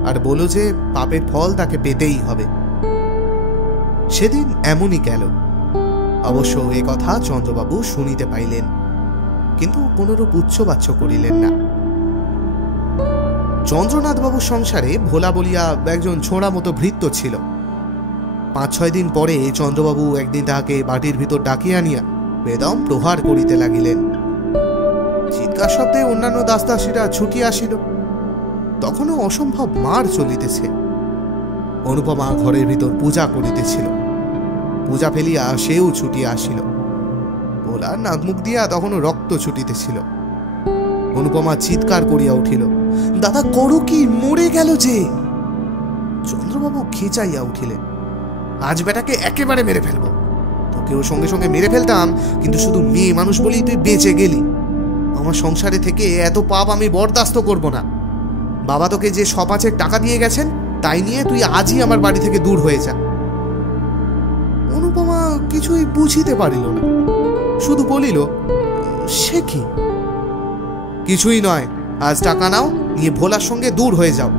আর বলো যে পাপের ফল তাকে পেতেই হবে। সেদিন এমনই গেল। অবশ্য এ কথা চন্দ্রবাবু শুনিতে পাইলেন, কিন্তু কোনরূপ উচ্চবাচ্য করিলেন না। চন্দ্রনাথবাবুর সংসারে ভোলা বলিয়া একজন ছোঁড়া মতো ভৃত্য ছিল। 5-6 দিন পরে চন্দ্রবাবু একদিন তাহাকে বাটির ভিতর ডাকিয়া আনিয়া বেদম প্রহার করিতে লাগিলেন। চিৎকার শব্দে অন্যান্য দাসদাসীরা ছুটিয়া আসিল। তখনও অসম্ভব মার চলিতেছে। অনুপমা ঘরের ভিতর পূজা করিতেছিল। পূজা ফেলিয়া সেও ছুটিয়া আসিল। ভোলার নাক মুখ দিয়া তখনও রক্ত ছুটিতেছিল। অনুপমা চিৎকার করিয়া উঠিল, দাদা করো কি, মরে গেল যে। চন্দ্রবাবু খেচাইয়া উঠিলেন, আজ বেটাকে একেবারে মেরে ফেলব। তোকেও সঙ্গে সঙ্গে মেরে ফেলতাম, কিন্তু শুধু মেয়ে মানুষ বলেই তুই বেঁচে গেলি। আমার সংসারে থেকে এত পাপ আমি বরদাস্ত করব না। বাবা তোকে যে সপাচের টাকা দিয়ে গেছেন তাই নিয়ে তুই আজই আমার বাড়ি থেকে দূর হয়ে যা। অনুপমা কিছুই বুঝিতে পারিল না, শুধু বলিল, সে কি? কিছুই নয়, আজ টাকা নাও, নিয়ে ভোলার সঙ্গে দূর হয়ে যাও,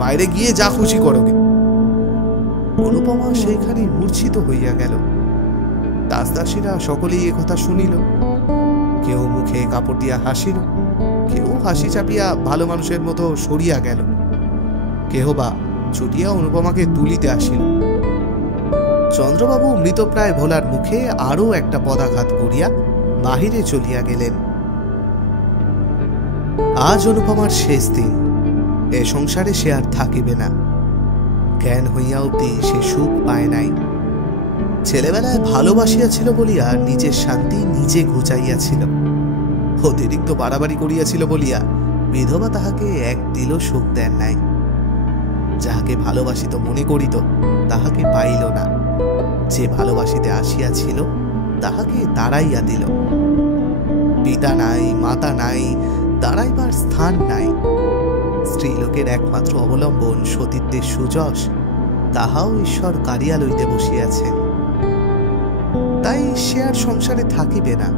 বাইরে গিয়ে যা খুশি করোগে। অনুপমা সেইখানে মূর্ছিত হইয়া গেল। দাসদাসীরা সকলেই একথা শুনিল। কেউ মুখে কাপড় দিয়া হাসিল, কেউ হাসি চাপিয়া ভালো মানুষের মতো সরিয়া গেল, কেহ বা ছুটিয়া অনুপমাকে তুলিতে আসিল। চন্দ্রবাবু মৃতপ্রায় ভোলার মুখে আরো একটা পদাঘাত করিয়া বাহিরে চলিয়া গেলেন। আজ অনুপমার শেষ দিন। এ সংসারে সে আর থাকিবে না। জ্ঞান হইয়া অবধি সে সুখ পায় নাই। ছেলেবেলায় ভালোবাসিয়াছিল বলিয়া নিজের শান্তি নিজে ঘুচাইয়াছিল। অতিরিক্ত বাড়াবাড়ি করিয়াছিল বলিয়া বিধবা তাহাকে এক দিল সুখ দেন নাই। যাহাকে ভালোবাসিত মনে করিত তাহাকে পাইল না। যে ভালোবাসিতে আসিয়াছিল তাহাকে দাঁড়াইয়া দিল। পিতা নাই, মাতা নাই, দাঁড়াইবার স্থান নাই। স্ত্রীলোকের একমাত্র অবলম্বন সতীত্বের সুযশ, তাহাও ঈশ্বর কারিয়া লইতে বসিয়াছেন। তাই সে আর সংসারে থাকিবে না।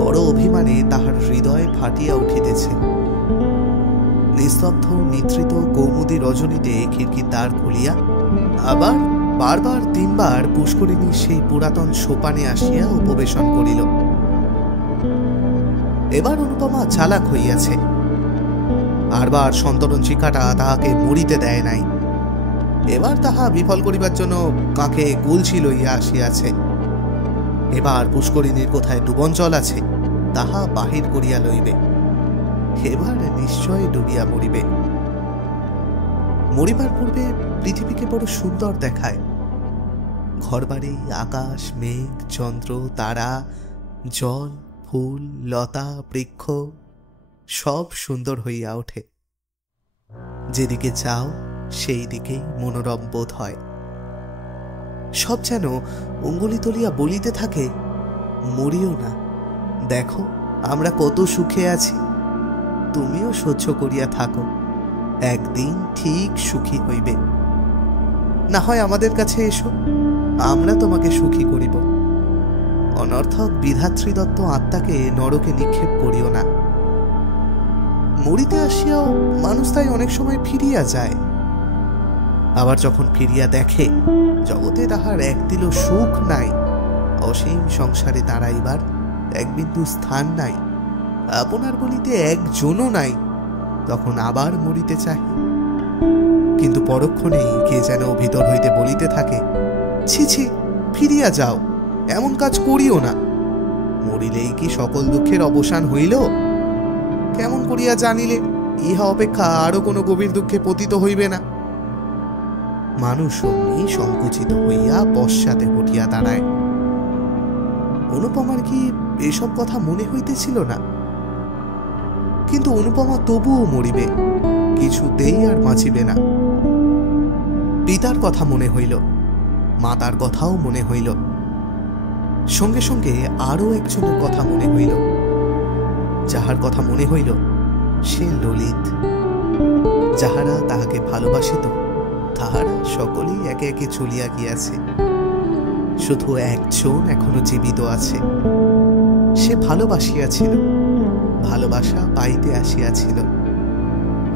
বড় অভিমানে তাহার হৃদয় ফাটিয়া উঠিতেছে। নিস্তব্ধ নিদ্রিত কৌমুদী রজনীতে খিড়কি দ্বার খুলিয়া আবার বারবার 3 বার পুষ্করিণী সেই পুরাতন সোপানে আসিয়া উপবেশন করিল। এবার অনুপমা চালাক হইয়াছে। বারবার সন্তরণ শিখাটা তাহাকে মরিতে দেয় নাই। এবার তাহা বিফল করিবার জন্য কাকে গুলছি লইয়া আসিয়াছে। এবার পুষ্করিণীর কোথায় ডুবন জল আছে তাহা বাহির করিয়া লইবে। এবার নিশ্চয় ডুবিয়া মরিবে। মরিবার পূর্বে পৃথিবীকে বড় সুন্দর দেখায়। ঘরবাড়ি, আকাশ, মেঘ, চন্দ্র, তারা, জল, ফুল, লতা, বৃক্ষ সব সুন্দর হইয়া ওঠে। যেদিকে যাও সেই দিকেই মনোরম বোধ হয়। সব যেন অঙ্গুলি তুলিয়া বলিতে থাকে, মরিও না, দেখো আমরা কত সুখে আছি, তুমিও সহ্য করিয়া থাকো, একদিন ঠিক সুখী হইবে। না হয় আমাদের কাছে এসো, আমরা তোমাকে সুখী করিব। অনর্থক বিধাত্রীদত্ত আত্মাকে নরকে নিক্ষেপ করিও না। মরিতে আসিয়াও মানুষ তাই অনেক সময় ফিরিয়া যায়। আবার যখন ফিরিয়া দেখে জগতে তাহার এক দিল সুখ নাই, অসীম সংসারে দাঁড়াইবার এক বিন্দু স্থান নাই, আপনার বলিতে একজনও নাই, তখন আবার মরিতে চাহে। কিন্তু পরক্ষণেই কে যেন ভিতর হইতে বলিতে থাকে, ছি ছি, ফিরিয়া যাও, এমন কাজ করিও না। মরিলেই কি সকল দুঃখের অবসান হইল? কেমন করিয়া জানিলে ইহা অপেক্ষা আরো কোনো গভীর দুঃখে পতিত হইবে না? মানুষ অমনি সংকুচিত হইয়া পশ্চাতে হটিয়া দাঁড়ায়। অনুপমার কি এসব কথা মনে হইতেছিল না? কিন্তু অনুপমা তবুও মরিবে, কিছুতেই আর বাঁচিবে না। পিতার কথা মনে হইল, মাতার কথাও মনে হইল, সঙ্গে সঙ্গে আরো একজনের কথা মনে হইল। যাহার কথা মনে হইল সে ললিত। যাহারা তাহাকে ভালোবাসিত তাহারা সকলেই একে একে চলিয়া গিয়াছে। শুধু একজন এখনো জীবিত আছে। সে ভালোবাসিয়াছিল, ভালোবাসা পাইতে আসিয়াছিল,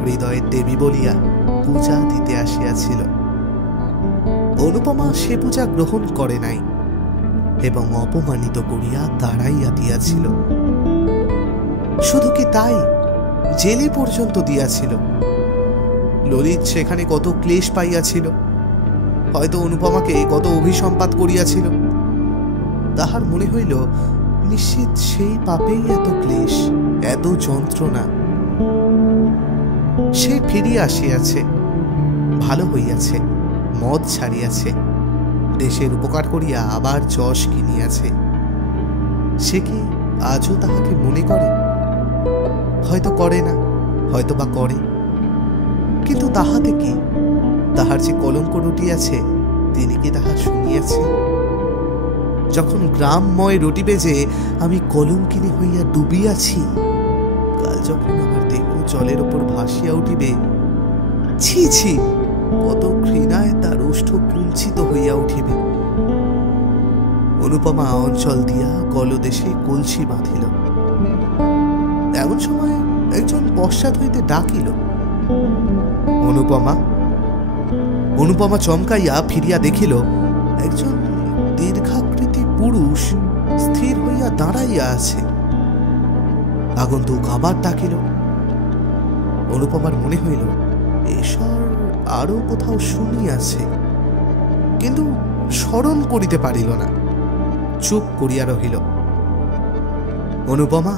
হৃদয়ের দেবী বলিয়া পূজা দিতে আসিয়াছিল। অনুপমা সে পূজা গ্রহণ করে নাই এবং অপমানিত করিয়া দাঁড়াইয়া দিয়াছিল। শুধু কি তাই, জেলে পর্যন্ত দিয়াছিল। ললিত সেখানে কত ক্লেশ পাইয়াছিল, হয়তো অনুপমাকে কত অভিসম্পাত করিয়াছিল। তাহার মনে হইল নিশ্চিত সেই পাপেই এত ক্লেশ, এত যন্ত্রণা। সে ফিরিয়া আসিয়াছে, ভালো হইয়াছে, মদ ছাড়িয়াছে, দেশের উপকার করিয়া আবার যশ কিনিয়াছে। সে কি আজও তাহাকে মনে করে? হয়তো করে না, হয়তো বা করে, কিন্তু তাহাতে কি? তাহার যে কলঙ্ক রটিয়াছে তিনি কি তাহা শুনিয়াছে? যখন গ্রামময় রটিবে যে আমি কলঙ্কিনী হইয়া ডুবিয়াছি, কাল যখন আমার দেহ জলের ওপর ভাসিয়া উঠিবে, ছি ছি, কত ঘৃণায় তার ওষ্ঠ কুঞ্চিত হইয়া উঠিবে। অনুপমা অঞ্চল দিয়া কলদেশে কলসি বাঁধিল। এমন সময় একজন পশ্চাৎ হইতে ডাকিল, অনুপমা। অনুপমা চমকাইয়া ফিরিয়া দেখিল একজন দীর্ঘাকৃতি পুরুষ স্থির হইয়া দাঁড়াইয়া আছে। আগন্তুক আবার ডাকিল। অনুপমার মনে হইল এসর আরো কোথাও শুনিয়াছে, কিন্তু স্মরণ করিতে পারিল না, চুপ করিয়া রহিল। অনুপমা,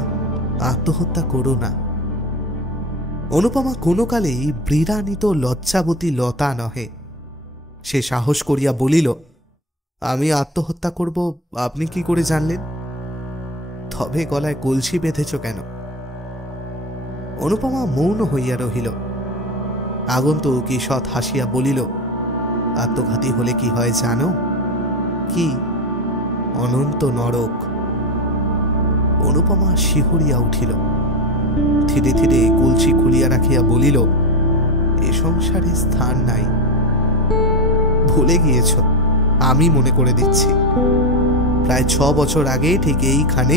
আত্মহত্যা করো না। অনুপমা কোনো কালেই বীরান্বিত লজ্জাবতী লতা নহে। সে সাহস করিয়া বলিল, আমি আত্মহত্যা করব আপনি কি করে জানলেন? তবে গলায় কলসি বেঁধেছ কেন? অনুপমা মৌন হইয়া রহিল। আগন্তুক ঈষৎ হাসিয়া বলিল, আত্মঘাতী হলে কি হয় জানো? কি? অনন্ত নরক। অনুপমা শিহরিয়া উঠিল। ধীরে ধীরে কলসি খুলিয়া রাখিয়া বলিল, এ সংসারে স্থান নাই। ভুলে গিয়েছ, আমি মনে করে দিচ্ছি। প্রায় 6 বছর আগে ঠিক এইখানে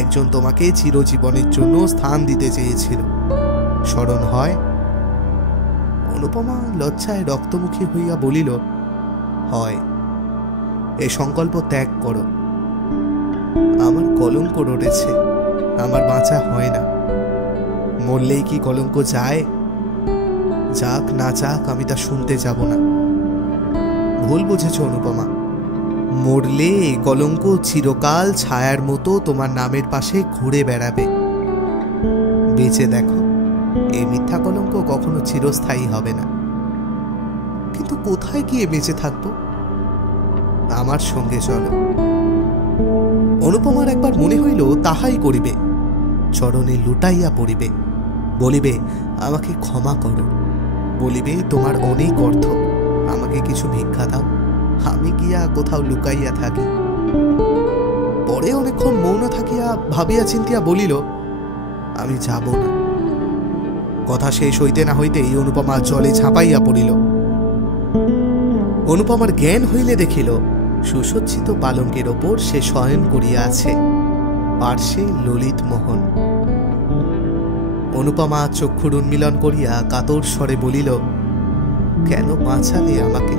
একজন তোমাকে চিরজীবনের জন্য স্থান দিতে চেয়েছিল, স্মরণ হয়? অনুপমা লজ্জায় রক্তমুখী হইয়া বলিল, হয়। এ সংকল্প ত্যাগ করো। আমার কলঙ্ক রটেছে, আমার বাঁচা হয় না। মরলেই কি কলঙ্ক যায়? যাক না যাক আমি তা শুনতে যাব না। ভুল বুঝেছ অনুপমা। মরলে এই কলঙ্ক চিরকাল ছায়ার মতো তোমার নামের পাশে ঘুরে বেড়াবে। বেঁচে দেখো, এই মিথ্যা কলঙ্ক কখনো চিরস্থায়ী হবে না। কিন্তু কোথায় গিয়ে বেঁচে থাকবো? আমার সঙ্গে চলো। অনুপমার একবার মনে হইল তাহাই করিবে। চরণে লুটাইয়া পড়িবে, বলিবে, আমাকে ক্ষমা করো। বলিবে, তোমার অনেক অর্থ, আমাকে কিছু ভিক্ষা দাও, আমি গিয়া কোথাও লুকাইয়া থাকি। পরে অনেকক্ষণ মৌন থাকিয়া ভাবিয়া চিন্তিয়া বলিল, আমি যাব না। কথা শেষ হইতে না হইতেই অনুপমা জলে ঝাঁপাইয়া পড়িল। অনুপমার জ্ঞান হইলে দেখিল সুসজ্জিত পালঙ্কের ওপর সে শয়ন করিয়া আছে, পার্শ্বে ললিত মোহন। অনুপমা চক্ষুর উন্মিলন করিয়া কাতর স্বরে বলিল, কেন বাঁচালে আমাকে?